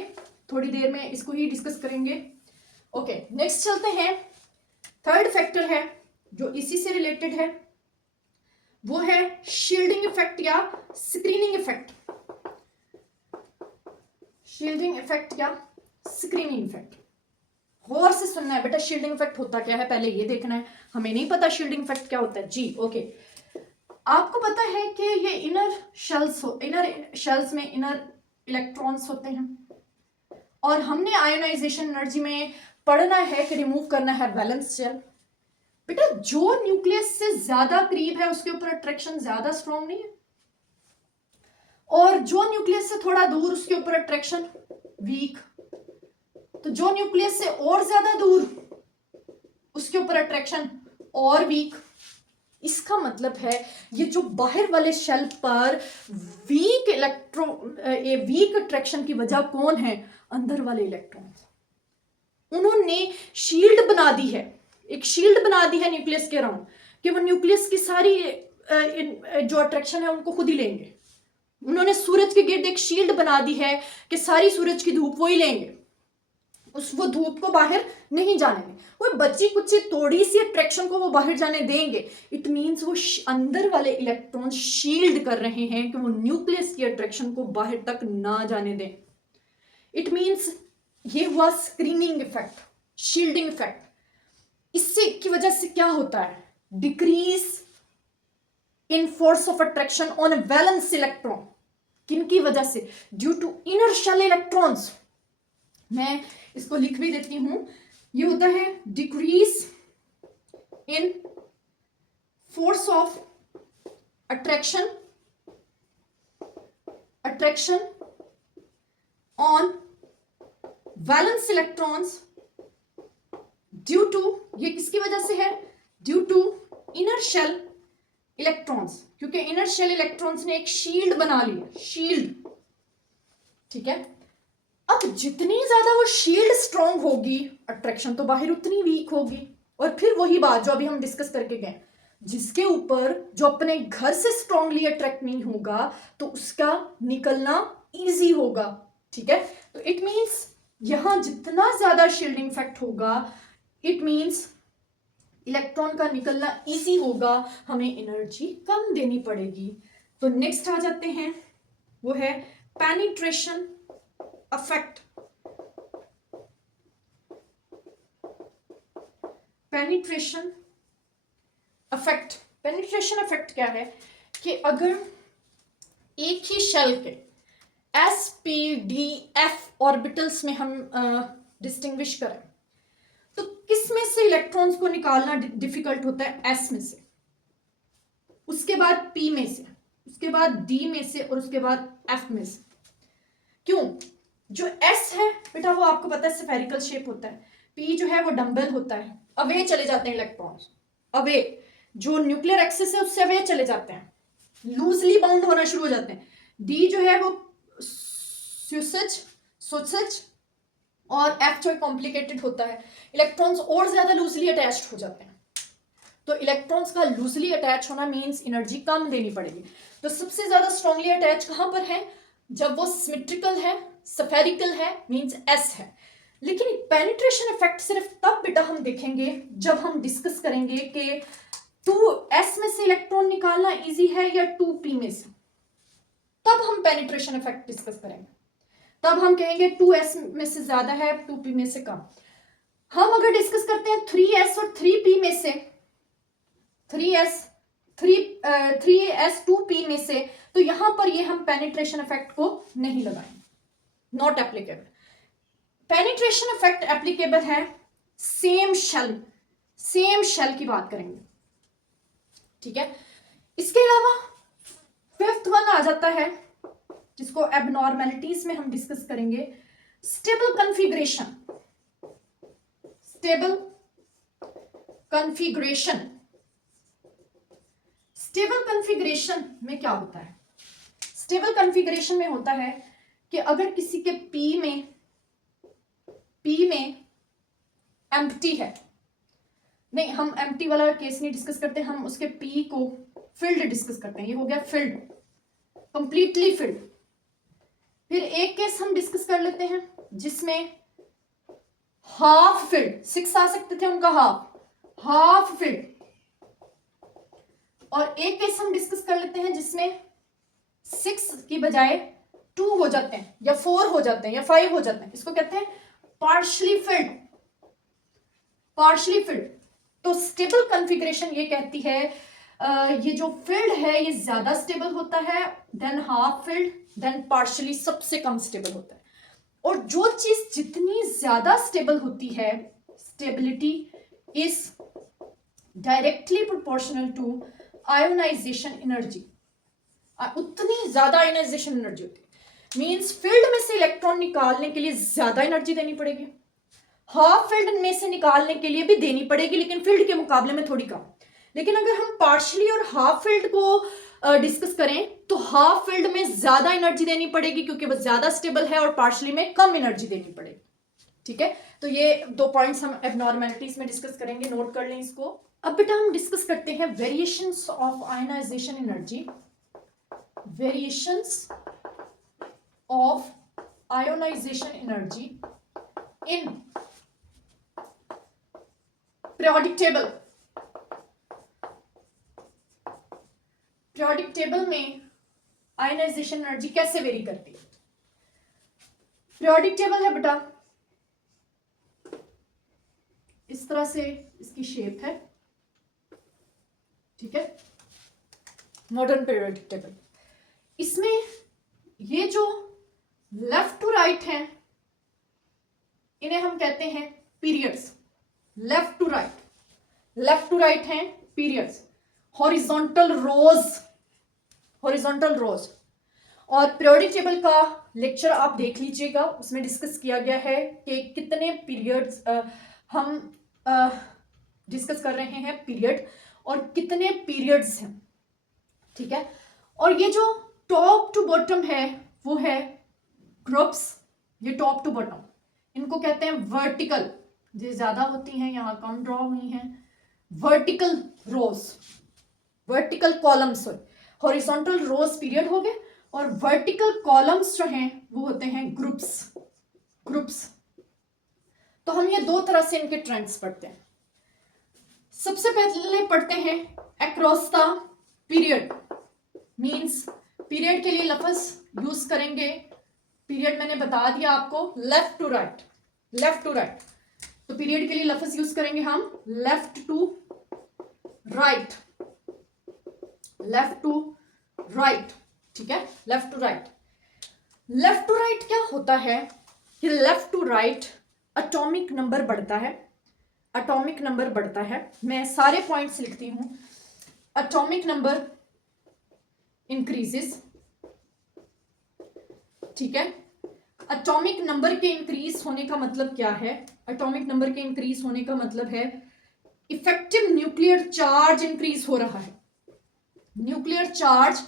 थोड़ी देर में इसको ही डिस्कस करेंगे। ओके, नेक्स्ट चलते हैं। थर्ड फैक्टर है जो इसी से रिलेटेड है, वो है शील्डिंग इफेक्ट या स्क्रीनिंग इफेक्ट। शील्डिंग इफेक्ट या स्क्रीनिंग इफेक्ट, गौर से सुनना है बेटा। शील्डिंग इफेक्ट होता क्या है पहले ये देखना है, हमें नहीं पता शील्डिंग इफेक्ट क्या होता है। जी ओके, आपको पता है कि ये इनर शेल्स में इनर इलेक्ट्रॉन्स होते हैं, और हमने आयोनाइजेशन एनर्जी में पढ़ना है कि रिमूव करना है वैलेंस शेल। बेटा जो न्यूक्लियस से ज्यादा करीब है उसके ऊपर अट्रैक्शन ज्यादा स्ट्रॉन्ग नहीं है, और जो न्यूक्लियस से थोड़ा दूर उसके ऊपर अट्रैक्शन वीक। तो जो न्यूक्लियस से और ज्यादा दूर उसके ऊपर अट्रैक्शन और वीक। इसका मतलब है ये जो बाहर वाले शेल पर वीक वीक अट्रैक्शन की वजह कौन है? अंदर वाले इलेक्ट्रॉन्स। उन्होंने शील्ड बना दी है, एक शील्ड बना दी है न्यूक्लियस के अराउंड, कि वो न्यूक्लियस की सारी जो अट्रैक्शन है उनको खुद ही लेंगे। उन्होंने सूरज के गिर्द एक शील्ड बना दी है कि सारी सूरज की धूप वो ही लेंगे, वो धूप को बाहर नहीं जाने दें। कोई बच्ची कुछ थोड़ी सी अट्रैक्शन को वो बाहर जाने देंगे। इट मींस वो अंदर वाले इलेक्ट्रॉन शील्ड कर रहे हैं कि वो न्यूक्लियस की अट्रैक्शन को बाहर तक ना जाने दें। इट मीन्स ये हुआ स्क्रीनिंग इफेक्ट, शील्डिंग इफेक्ट। इससे की वजह से क्या होता है, decrease in force of attraction on valence electron. किनकी वजह से, ड्यू टू इनर्शियल इलेक्ट्रॉन्स। मैं इसको लिख भी देती हूं, ये होता है decrease in force of attraction on valence electrons due to, ये किसकी वजह से है, ड्यू टू इनर्शियल इलेक्ट्रॉन्स, क्योंकि इनर्शियल इलेक्ट्रॉन्स ने एक शील्ड बना ली, शील्ड, ठीक है। अब जितनी ज्यादा वो शील्ड स्ट्रॉन्ग होगी, अट्रैक्शन तो बाहर उतनी वीक होगी। और फिर वही बात जो अभी हम डिस्कस करके गए, जिसके ऊपर जो अपने घर से स्ट्रांगली अट्रैक्ट नहीं होगा तो उसका निकलना इजी होगा, ठीक है। तो इट मींस यहां जितना ज्यादा शील्डिंग इफेक्ट होगा, इट मींस इलेक्ट्रॉन का निकलना इजी होगा, हमें एनर्जी कम देनी पड़ेगी। तो नेक्स्ट आ जाते हैं, वो है पेनिट्रेशन इफेक्ट। पेनिट्रेशन इफेक्ट क्या है कि अगर एक ही शेल के S P D F orbitals में हम डिस्टिंग्विश करें तो किस में से इलेक्ट्रॉन्स को निकालना डिफिकल्ट होता है, एस में से, उसके बाद पी में से, उसके बाद डी में से और उसके बाद एफ में से। क्यों, जो एस है बेटा वो आपको पता है स्फेरिकल शेप होता है, पी जो है वो डंबल होता है, अवे चले जाते हैं इलेक्ट्रॉन्स, अवे जो न्यूक्लियर एक्सिस है उससे अवे चले जाते हैं, लूजली बाउंड होना शुरू हो जाते हैं। डी जो है वो सोसेज और एफ जो कॉम्प्लिकेटेड होता है, इलेक्ट्रॉन्स और ज्यादा लूजली अटैच्ड हो जाते हैं। तो इलेक्ट्रॉन्स का लूजली अटैच होना मींस एनर्जी कम देनी पड़ेगी। तो सबसे ज्यादा स्ट्रांगली अटैच कहां पर है, जब वो सिमेट्रिकल है, स्फेरिकल है, मींस एस है। लेकिन पेनिट्रेशन इफेक्ट सिर्फ तब बेटा हम देखेंगे जब हम डिस्कस करेंगे कि 2s में से इलेक्ट्रॉन निकालना इजी है या 2p में से, तब हम पेनिट्रेशन इफेक्ट डिस्कस करेंगे। तब हम कहेंगे 2s में से ज्यादा है, 2p में से कम। हम अगर डिस्कस करते हैं 3s और 3p में से, 3s 2p में से, तो यहां पर ये हम पेनिट्रेशन इफेक्ट को नहीं लगाएंगे, not applicable. Penetration effect applicable है सेम शेल की बात करेंगे, ठीक है। इसके अलावा फिफ्थ वन आ जाता है जिसको एबनॉर्मेलिटीज में हम डिस्कस करेंगे, स्टेबल कन्फिग्रेशन में क्या होता है, स्टेबल कन्फिग्रेशन में होता है कि अगर किसी के पी में एम्प्टी है, नहीं हम एम्प्टी वाला केस नहीं डिस्कस करते, हम उसके पी को फिल्ड डिस्कस करते हैं। ये हो गया फिल्ड, कंप्लीटली फिल्ड। फिर एक केस हम डिस्कस कर लेते हैं जिसमें हाफ फिल्ड, 6 आ सकते थे उनका हाफ फिल्ड। और एक केस हम डिस्कस कर लेते हैं जिसमें 6 की बजाय 2 हो जाते हैं या 4 हो जाते हैं या 5 हो जाते हैं, इसको कहते हैं पार्शली फिल्ड। तो स्टेबल कॉन्फ़िगरेशन ये कहती है ये जो फिल्ड है ये ज्यादा स्टेबल होता है then half filled, then partially सबसे कम स्टेबल होता है। और जो चीज जितनी ज्यादा स्टेबल होती है, stability is directly proportional to ionization energy, उतनी ज्यादा आयोनाइजेशन एनर्जी होती है। मींस फील्ड में से इलेक्ट्रॉन निकालने के लिए ज्यादा एनर्जी देनी पड़ेगी, हाफ फील्ड में से निकालने के लिए भी देनी पड़ेगी लेकिन फील्ड के मुकाबले में थोड़ी कम। लेकिन अगर हम पार्शली और हाफ फील्ड को डिस्कस करें तो हाफ फील्ड में ज्यादा एनर्जी देनी पड़ेगी क्योंकि वो ज्यादा स्टेबल है, और पार्शली में कम एनर्जी देनी पड़ेगी, ठीक है। तो ये 2 पॉइंट्स हम एबनॉर्मेलिटीज में डिस्कस करेंगे, नोट कर लें इसको। अब बेटा हम डिस्कस करते हैं variations of ionization energy, variations of ionization energy in periodic table में आयोनाइजेशन एनर्जी कैसे वेरी करती है। पीरियोडिक टेबल है बेटा, इस तरह से इसकी शेप है, ठीक है, मॉडर्न पीरियोडिक टेबल। इसमें ये जो लेफ्ट टू राइट हैं इन्हें हम कहते हैं पीरियड्स। लेफ्ट टू राइट हैं पीरियड्स। हॉरिजॉन्टल रोज। और पीरियोडिक टेबल का लेक्चर आप देख लीजिएगा, उसमें डिस्कस किया गया है कि कितने पीरियड्स हम डिस्कस कर रहे हैं पीरियड, और कितने पीरियड्स हैं, ठीक है। और ये जो टॉप टू बॉटम है वो है ग्रुप्स। ये टॉप टू बॉटम इनको कहते हैं वर्टिकल, ये ज्यादा होती हैं, यहाँ कम ड्रॉ हुई हैं। वर्टिकल रोज, वर्टिकल कॉलम्स, हॉरिजॉन्टल रोज पीरियड हो गए, और वर्टिकल कॉलम्स जो हैं वो होते हैं ग्रुप्स। तो हम ये दो तरह से इनके ट्रेंड्स पढ़ते हैं। सबसे पहले पढ़ते हैं across the period, means period के लिए लफ्ज यूज करेंगे। पीरियड मैंने बता दिया आपको, लेफ्ट टू राइट। तो पीरियड के लिए लफ्ज यूज करेंगे हम लेफ्ट टू राइट, ठीक है। लेफ्ट टू राइट क्या होता है कि left to right atomic number बढ़ता है। मैं सारे पॉइंट्स लिखती हूं। एटॉमिक नंबर इंक्रीजेस, ठीक है। एटॉमिक नंबर के इंक्रीज होने का मतलब क्या है? एटॉमिक नंबर के इंक्रीज होने का मतलब है इफेक्टिव न्यूक्लियर चार्ज इंक्रीज हो रहा है। न्यूक्लियर चार्ज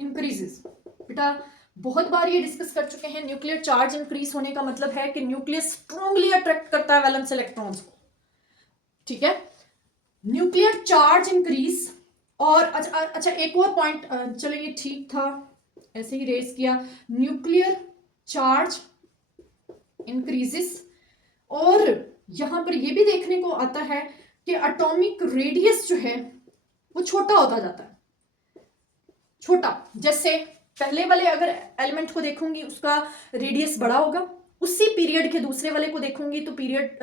इंक्रीजेस, बेटा बहुत बार ये डिस्कस कर चुके हैं। न्यूक्लियर चार्ज इंक्रीज होने का मतलब है कि न्यूक्लियस स्ट्रांगली अट्रैक्ट करता है वैलेंस इलेक्ट्रॉन्स को, ठीक है। Nuclear charge increase. और अच्छा एक और पॉइंट, चलो ये ठीक था, ऐसे ही रेज किया। न्यूक्लियर चार्ज इंक्रीजेस, और यहां पर ये भी देखने को आता है कि एटॉमिक रेडियस जो है वो छोटा होता जाता है। छोटा, जैसे पहले वाले अगर एलिमेंट को देखूंगी उसका रेडियस बड़ा होगा, उसी पीरियड के दूसरे वाले को देखूंगी तो पीरियड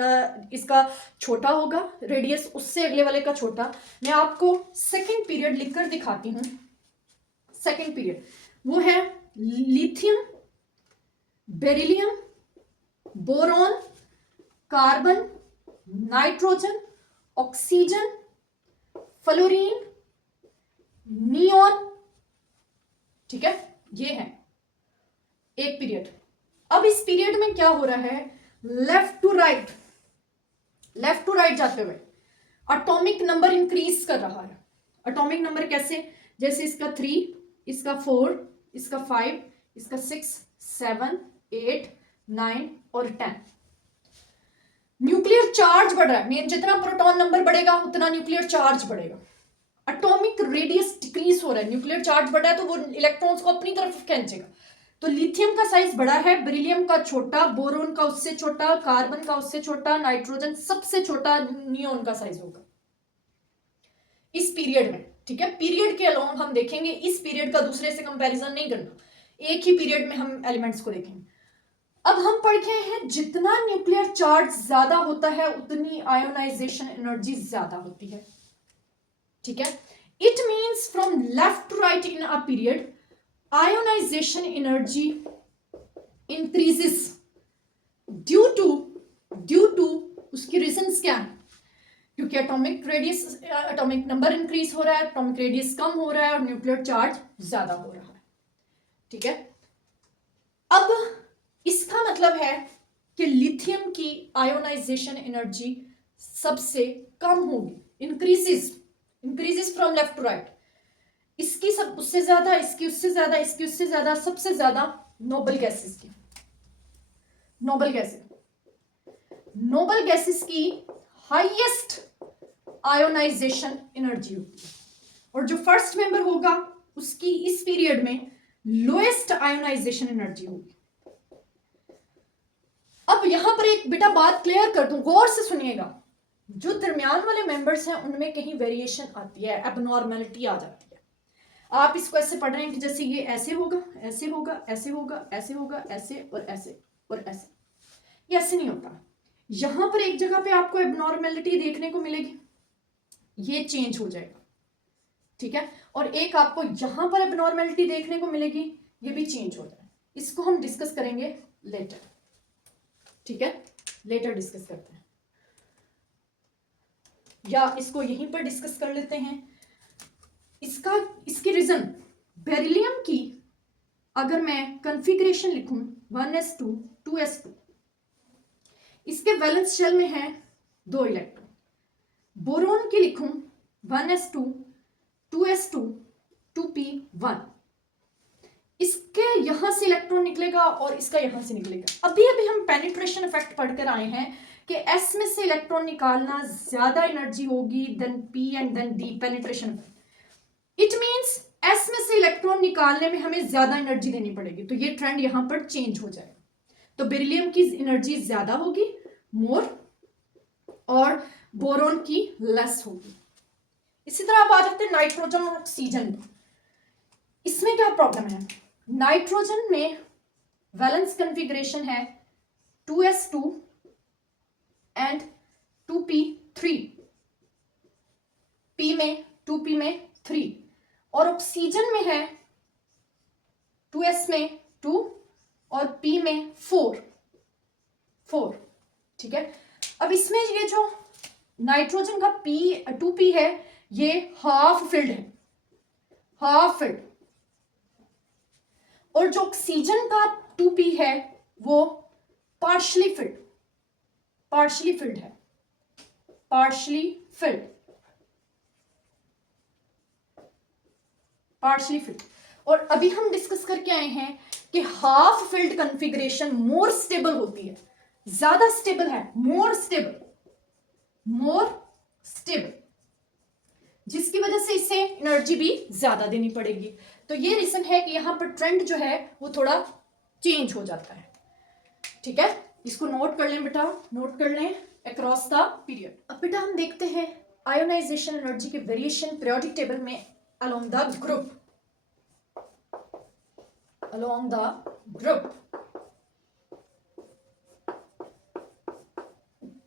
इसका छोटा होगा, रेडियस उससे अगले वाले का छोटा। मैं आपको सेकंड पीरियड लिखकर दिखाती हूं। सेकंड पीरियड वो है lithium, beryllium, boron, carbon, nitrogen, oxygen, fluorine, neon, ठीक है। ये है एक पीरियड। अब इस पीरियड में क्या हो रहा है? लेफ्ट टू राइट जाते हुए एटॉमिक नंबर इंक्रीज कर रहा है। एटॉमिक नंबर कैसे? जैसे इसका 3, इसका 4, इसका 5, इसका 6, 7, 8, 9 और 10। न्यूक्लियर चार्ज बढ़ रहा है, जितना प्रोटॉन नंबर बढ़ेगा उतना न्यूक्लियर चार्ज बढ़ेगा। एटॉमिक रेडियस डिक्रीज हो रहा है, न्यूक्लियर चार्ज बढ़ा है तो वो इलेक्ट्रॉन्स को अपनी तरफ खींचेगा। तो लिथियम का साइज बड़ा है, बेरिलियम का छोटा, बोरोन का उससे छोटा, कार्बन का उससे छोटा, नाइट्रोजन सबसे छोटा, नियोन का साइज होगा इस पीरियड में, ठीक है। पीरियड के अलावा हम देखेंगे, इस पीरियड का दूसरे से कंपैरिजन नहीं करना, एक ही पीरियड में हम एलिमेंट्स को देखेंगे। अब हम पढ़ गए हैं जितना न्यूक्लियर चार्ज ज्यादा होता है उतनी आयोनाइजेशन एनर्जी ज्यादा होती है, ठीक है। It means from left to right in a period ionization energy increases due to उसकी रीजंस क्या है? क्योंकि एटॉमिक नंबर इंक्रीज हो रहा है, एटॉमिक रेडियस कम हो रहा है और न्यूक्लियर चार्ज ज्यादा हो रहा है, ठीक है। अब इसका मतलब है कि लिथियम की आयोनाइजेशन एनर्जी सबसे कम होगी, increases from left to right. इसकी सब उससे ज्यादा, इसकी उससे ज्यादा, इसकी उससे ज्यादा, सबसे ज्यादा नोबल गैसेस की। नोबल गैसेस की हाईएस्ट आयोनाइजेशन एनर्जी होती है, और जो फर्स्ट मेंबर होगा उसकी इस पीरियड में लोएस्ट आयोनाइजेशन एनर्जी होगी। अब यहां पर एक बेटा बात क्लियर कर दूं, गौर से सुनिएगा। जो दरमियान वाले मेंबर्स हैं उनमें कहीं वेरिएशन आती है, एबनॉर्मैलिटी आ जाती है। आप इसको ऐसे पढ़ रहे हैं कि जैसे ये ऐसे होगा, ऐसे होगा, ऐसे होगा, ऐसे होगा, ऐसे और ऐसे, और ऐसे, ये ऐसे नहीं होता। यहां पर एक जगह पे आपको एबनॉर्मेलिटी देखने को मिलेगी, ये चेंज हो जाएगा, ठीक है, और एक आपको यहां पर एबनॉर्मेलिटी देखने को मिलेगी, ये भी चेंज हो जाएगा। इसको हम डिस्कस करेंगे लेटर, ठीक है, लेटर डिस्कस करते हैं, या इसको यहीं पर डिस्कस कर लेते हैं। इसकी रीजन, बेरिलियम की अगर मैं कॉन्फ़िगरेशन लिखूं 1s2 2s2, इसके वैलेंस शेल में है 2 इलेक्ट्रॉन। बोरोन की लिखूं 1s2 2s2 2p1, इसके यहां से इलेक्ट्रॉन निकलेगा और इसका यहां से निकलेगा। अभी अभी हम पेनिट्रेशन इफेक्ट पढ़कर आए हैं कि एस में से इलेक्ट्रॉन निकालना ज्यादा एनर्जी होगी then P and then D, penetration effect. It means S में से इलेक्ट्रॉन निकालने में हमें ज्यादा एनर्जी देनी पड़ेगी, तो ये ट्रेंड यहां पर चेंज हो जाएगा। तो बेरिलियम की एनर्जी ज्यादा होगी, मोर, और बोरोन की लेस होगी। इसी तरह आप आ जाते हैं नाइट्रोजन और ऑक्सीजन। इसमें क्या प्रॉब्लम है? नाइट्रोजन में वैलेंस कॉन्फ़िगरेशन है 2s2 एंड 2p3, p में 2p में 3, और ऑक्सीजन में है 2s में 2 और p में 4, ठीक है। अब इसमें ये जो नाइट्रोजन का p 2p है, ये हाफ फिल्ड है, हाफ फिल्ड, और जो ऑक्सीजन का 2p है वो पार्शली फिल्ड, पार्शली फिल्ड है, पार्शली फिल्ड, पार्शली फिल्ड। और अभी हम डिस्कस करके आए हैं कि half filled configuration more stable होती है, ज्यादा स्टेबल है, मोर स्टेबल, मोर स्टेबल, जिसकी वजह से इसे एनर्जी भी ज्यादा देनी पड़ेगी। तो ये रीजन है कि यहां पर ट्रेंड जो है वो थोड़ा चेंज हो जाता है, ठीक है। इसको नोट कर लें बेटा, नोट कर लें अक्रॉस द पीरियड। अब बेटा हम देखते हैं आयोनाइजेशन एनर्जी के वेरिएशन पीरियोडिक टेबल में along the group, along the group.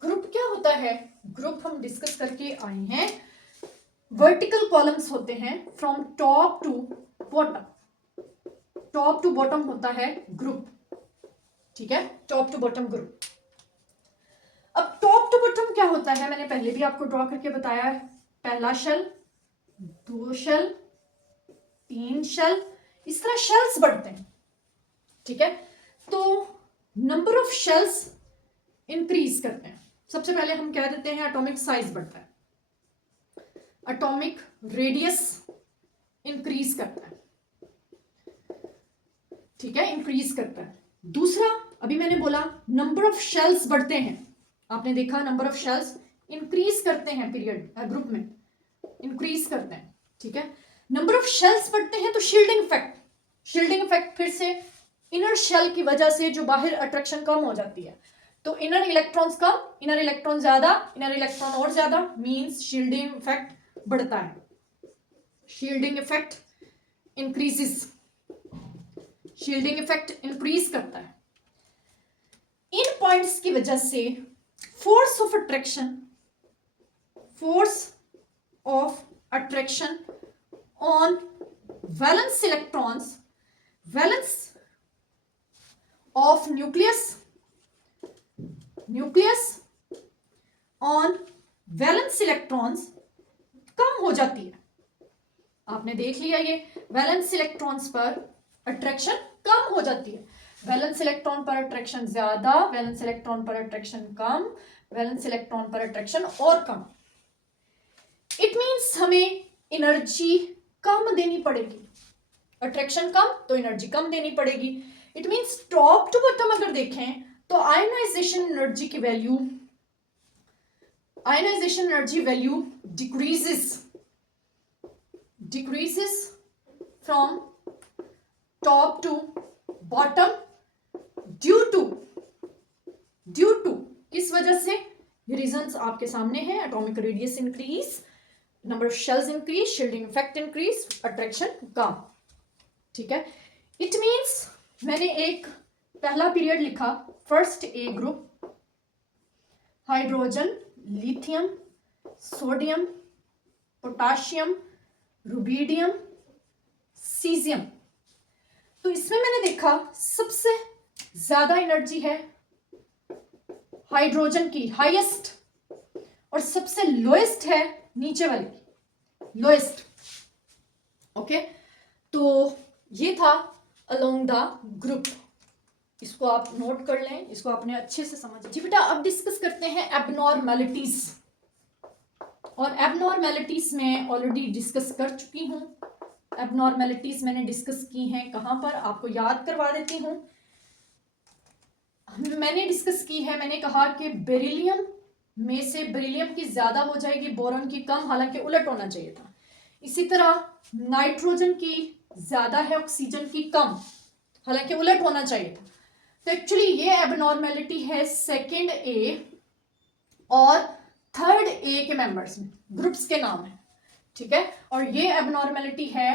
Group क्या होता है? ग्रुप हम डिस्कस करके आए हैं, वर्टिकल कॉलम्स होते हैं from top to bottom, top to bottom होता है ग्रुप, ठीक है, टॉप टू बॉटम ग्रुप। अब टॉप टू बॉटम क्या होता है, मैंने पहले भी आपको ड्रॉ करके बताया है। पहला शेल, 2 शेल, 3 शेल, इस तरह शेल्स बढ़ते हैं, ठीक है। तो नंबर ऑफ शेल्स इंक्रीज करते हैं। सबसे पहले हम कह देते हैं एटॉमिक साइज बढ़ता है, एटॉमिक रेडियस इंक्रीज करता है, ठीक है, इंक्रीज करता है। दूसरा, अभी मैंने बोला नंबर ऑफ शेल्स बढ़ते हैं, आपने देखा नंबर ऑफ शेल्स इंक्रीज करते हैं पीरियड ग्रुप में, इंक्रीज करते हैं, ठीक है। नंबर ऑफ शेल्स बढ़ते हैं तो शील्डिंग इफेक्ट, शील्डिंग इफेक्ट फिर से इनर शेल की वजह से जो बाहर अट्रैक्शन कम हो जाती है, तो इनर इलेक्ट्रॉन्स कम, इनर इलेक्ट्रॉन ज्यादा, इनर इलेक्ट्रॉन और ज्यादा, मींस शील्डिंग इफेक्ट बढ़ता है, shielding effect increases, shielding effect increase करता है। इन पॉइंट्स की वजह से force of attraction, force of attraction on valence electrons, valence of nucleus, nucleus on valence electrons कम हो जाती है। आपने देख लिया ये, वैलेंस इलेक्ट्रॉन्स पर अट्रैक्शन कम हो जाती है, वैलेंस इलेक्ट्रॉन पर अट्रैक्शन ज्यादा, वैलेंस इलेक्ट्रॉन पर अट्रैक्शन कम, वैलेंस इलेक्ट्रॉन पर अट्रैक्शन और कम। इट मींस हमें एनर्जी कम देनी पड़ेगी, अट्रैक्शन कम तो एनर्जी कम देनी पड़ेगी। It means top to bottom अगर देखें तो आयोनाइजेशन एनर्जी की value, ionization energy value decreases from top to bottom due to किस वजह से? ये रीजंस आपके सामने हैं, atomic radius increase, number of shells increase, shielding effect increase, attraction कम, ठीक है। इट मींस मैंने एक पहला पीरियड लिखा, first A group, hydrogen, lithium, sodium, potassium, rubidium, caesium. तो इसमें मैंने देखा सबसे ज्यादा एनर्जी है हाइड्रोजन की, हाईएस्ट, और सबसे लोएस्ट है नीचे वाली की, लोएस्ट। ओके, तो ये था अलोंग द ग्रुप। इसको आप नोट कर लें, इसको आपने अच्छे से समझ। जी बेटा, अब डिस्कस करते हैं एबनॉर्मैलिटीज। और एबनॉर्मैलिटीज में ऑलरेडी डिस्कस कर चुकी हूं। एबनॉर्मैलिटीज मैंने डिस्कस की हैं कहां पर, आपको याद करवा देती हूं। मैंने डिस्कस की है, मैंने कहा कि बेरिलियम में से बेरिलियम की ज्यादा हो जाएगी, बोरॉन की कम, हालांकि उलट होना चाहिए था। इसी तरह नाइट्रोजन की ज्यादा है, ऑक्सीजन की कम, हालांकि उलट होना चाहिए था। तो एक्चुअली ये एबनॉर्मैलिटी है सेकेंड ए और थर्ड ए के मेंबर्स में, ग्रुप्स के नाम है, ठीक है। और ये एबनॉर्मैलिटी है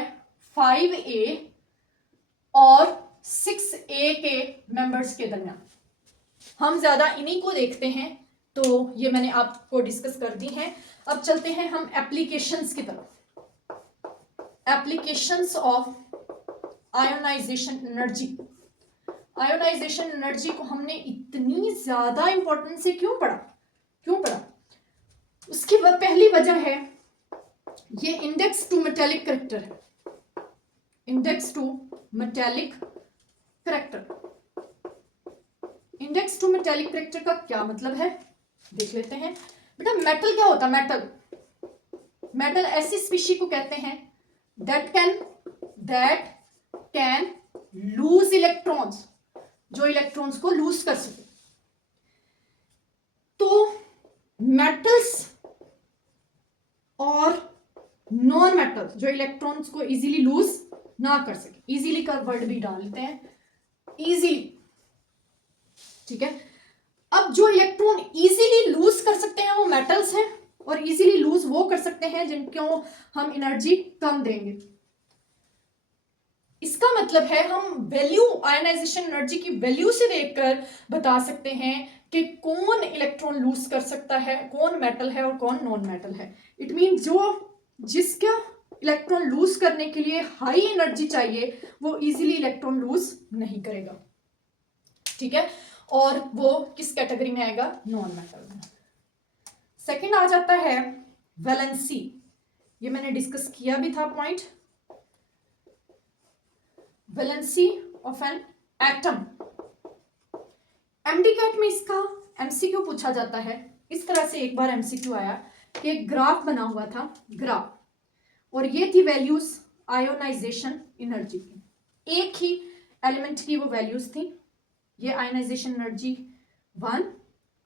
5A और 6A के मेंबर्स के दरमियान। हम ज्यादा इन्हीं को देखते हैं, तो ये मैंने आपको डिस्कस कर दी है। अब चलते हैं हम एप्लीकेशंस की तरफ। Applications of ionization energy. Ionization energy को हमने इतनी ज्यादा इंपॉर्टेंस से क्यों पढ़ा? उसकी पहली वजह है ये इंडेक्स टू मेटेलिक करेक्टर है। Index to metallic character. Index to metallic character का क्या मतलब है, देख लेते हैं। बेटा मेटल क्या होता है? मेटल ऐसी स्पीशी को कहते हैं दैट कैन लूज इलेक्ट्रॉन्स, जो इलेक्ट्रॉन्स को लूज कर सके। तो मेटल्स और नॉन मेटल्स जो इलेक्ट्रॉन्स को इजीली लूज ना कर सके, इजीली का वर्ड भी डालते हैं, इजीली, ठीक है। अब जो इलेक्ट्रॉन इजीली लूज कर सकते हैं वो मेटल्स हैं, और इजीली लूज वो कर सकते हैं जिनको हम एनर्जी कम देंगे। इसका मतलब है हम वैल्यू, आयनाइजेशन एनर्जी की वैल्यू से देखकर बता सकते हैं कि कौन इलेक्ट्रॉन लूज कर सकता है, कौन मेटल है और कौन नॉन मेटल है। इट मीन जिसका इलेक्ट्रॉन लूज करने के लिए हाई एनर्जी चाहिए वो इजीली इलेक्ट्रॉन लूज नहीं करेगा, ठीक है। और वो किस कैटेगरी में आएगा? नॉन मेटल में। सेकंड आ जाता है वैलेंसी। ये मैंने डिस्कस किया भी था point, valency of an atom. MDCAT में इसका एमसीक्यू पूछा जाता है। इस तरह से एक बार एमसीक्यू आया कि एक ग्राफ बना हुआ था, ग्राफ, और ये थी वैल्यूज आयोनाइजेशन एनर्जी की। एक ही एलिमेंट की वो वैल्यूज थी। ये आयोनाइजेशन एनर्जी 1,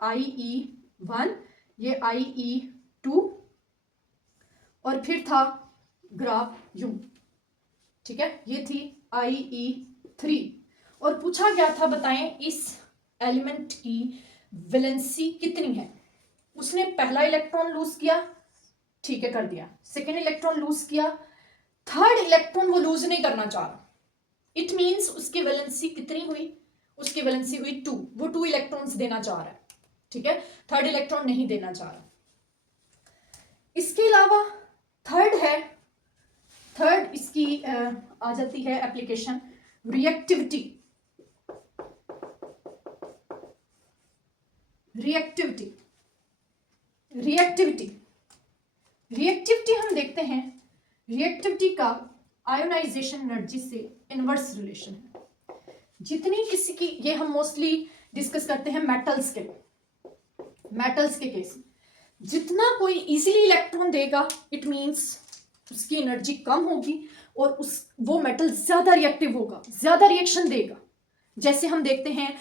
IE1, ये IE2, और फिर था ग्राफ यूं, ठीक है। ये थी IE3, और पूछा गया था बताएं इस एलिमेंट की वैलेंसी कितनी है। उसने पहला इलेक्ट्रॉन लूज किया, ठीक है, कर दिया। सेकेंड इलेक्ट्रॉन लूज किया, थर्ड इलेक्ट्रॉन वो लूज नहीं करना चाह रहा। इट मींस उसकी वैलेंसी कितनी हुई? उसकी वैलेंसी हुई 2। वो 2 इलेक्ट्रॉन्स देना चाह रहा है, ठीक है, थर्ड इलेक्ट्रॉन नहीं देना चाह रहा। इसके अलावा थर्ड इसकी आ जाती है एप्लीकेशन रिएक्टिविटी। रिएक्टिविटी हम देखते हैं, रिएक्टिविटी का आयोनाइजेशन एनर्जी से इनवर्स रिलेशन है। जितनी किसी की, ये हम मोस्टली डिस्कस करते हैं मेटल्स के केस में, जितना कोई इजीली इलेक्ट्रॉन देगा इट मींस उसकी एनर्जी कम होगी और वो मेटल ज्यादा रिएक्टिव होगा, ज्यादा रिएक्शन देगा। जैसे हम देखते हैं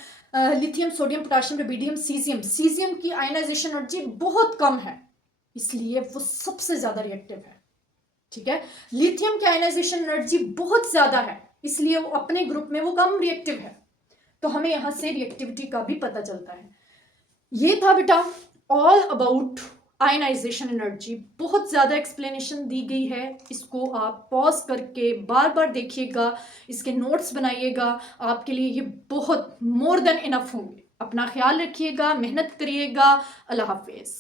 lithium, sodium, potassium, rubidium, caesium की आयनाइजेशन एनर्जी बहुत कम है, इसलिए वो सबसे ज्यादा रिएक्टिव है, ठीक है। लिथियम की आयनाइजेशन एनर्जी बहुत ज्यादा है, इसलिए वो अपने ग्रुप में वो कम रिएक्टिव है। तो हमें यहां से रिएक्टिविटी का भी पता चलता है। ये था बेटा ऑल अबाउट आयनाइजेशन एनर्जी, बहुत ज़्यादा एक्सप्लेनेशन दी गई है। इसको आप पॉज करके बार बार देखिएगा, इसके नोट्स बनाइएगा, आपके लिए ये बहुत मोर देन इनफ होंगे। अपना ख्याल रखिएगा, मेहनत करिएगा। अल्लाह हाफिज़।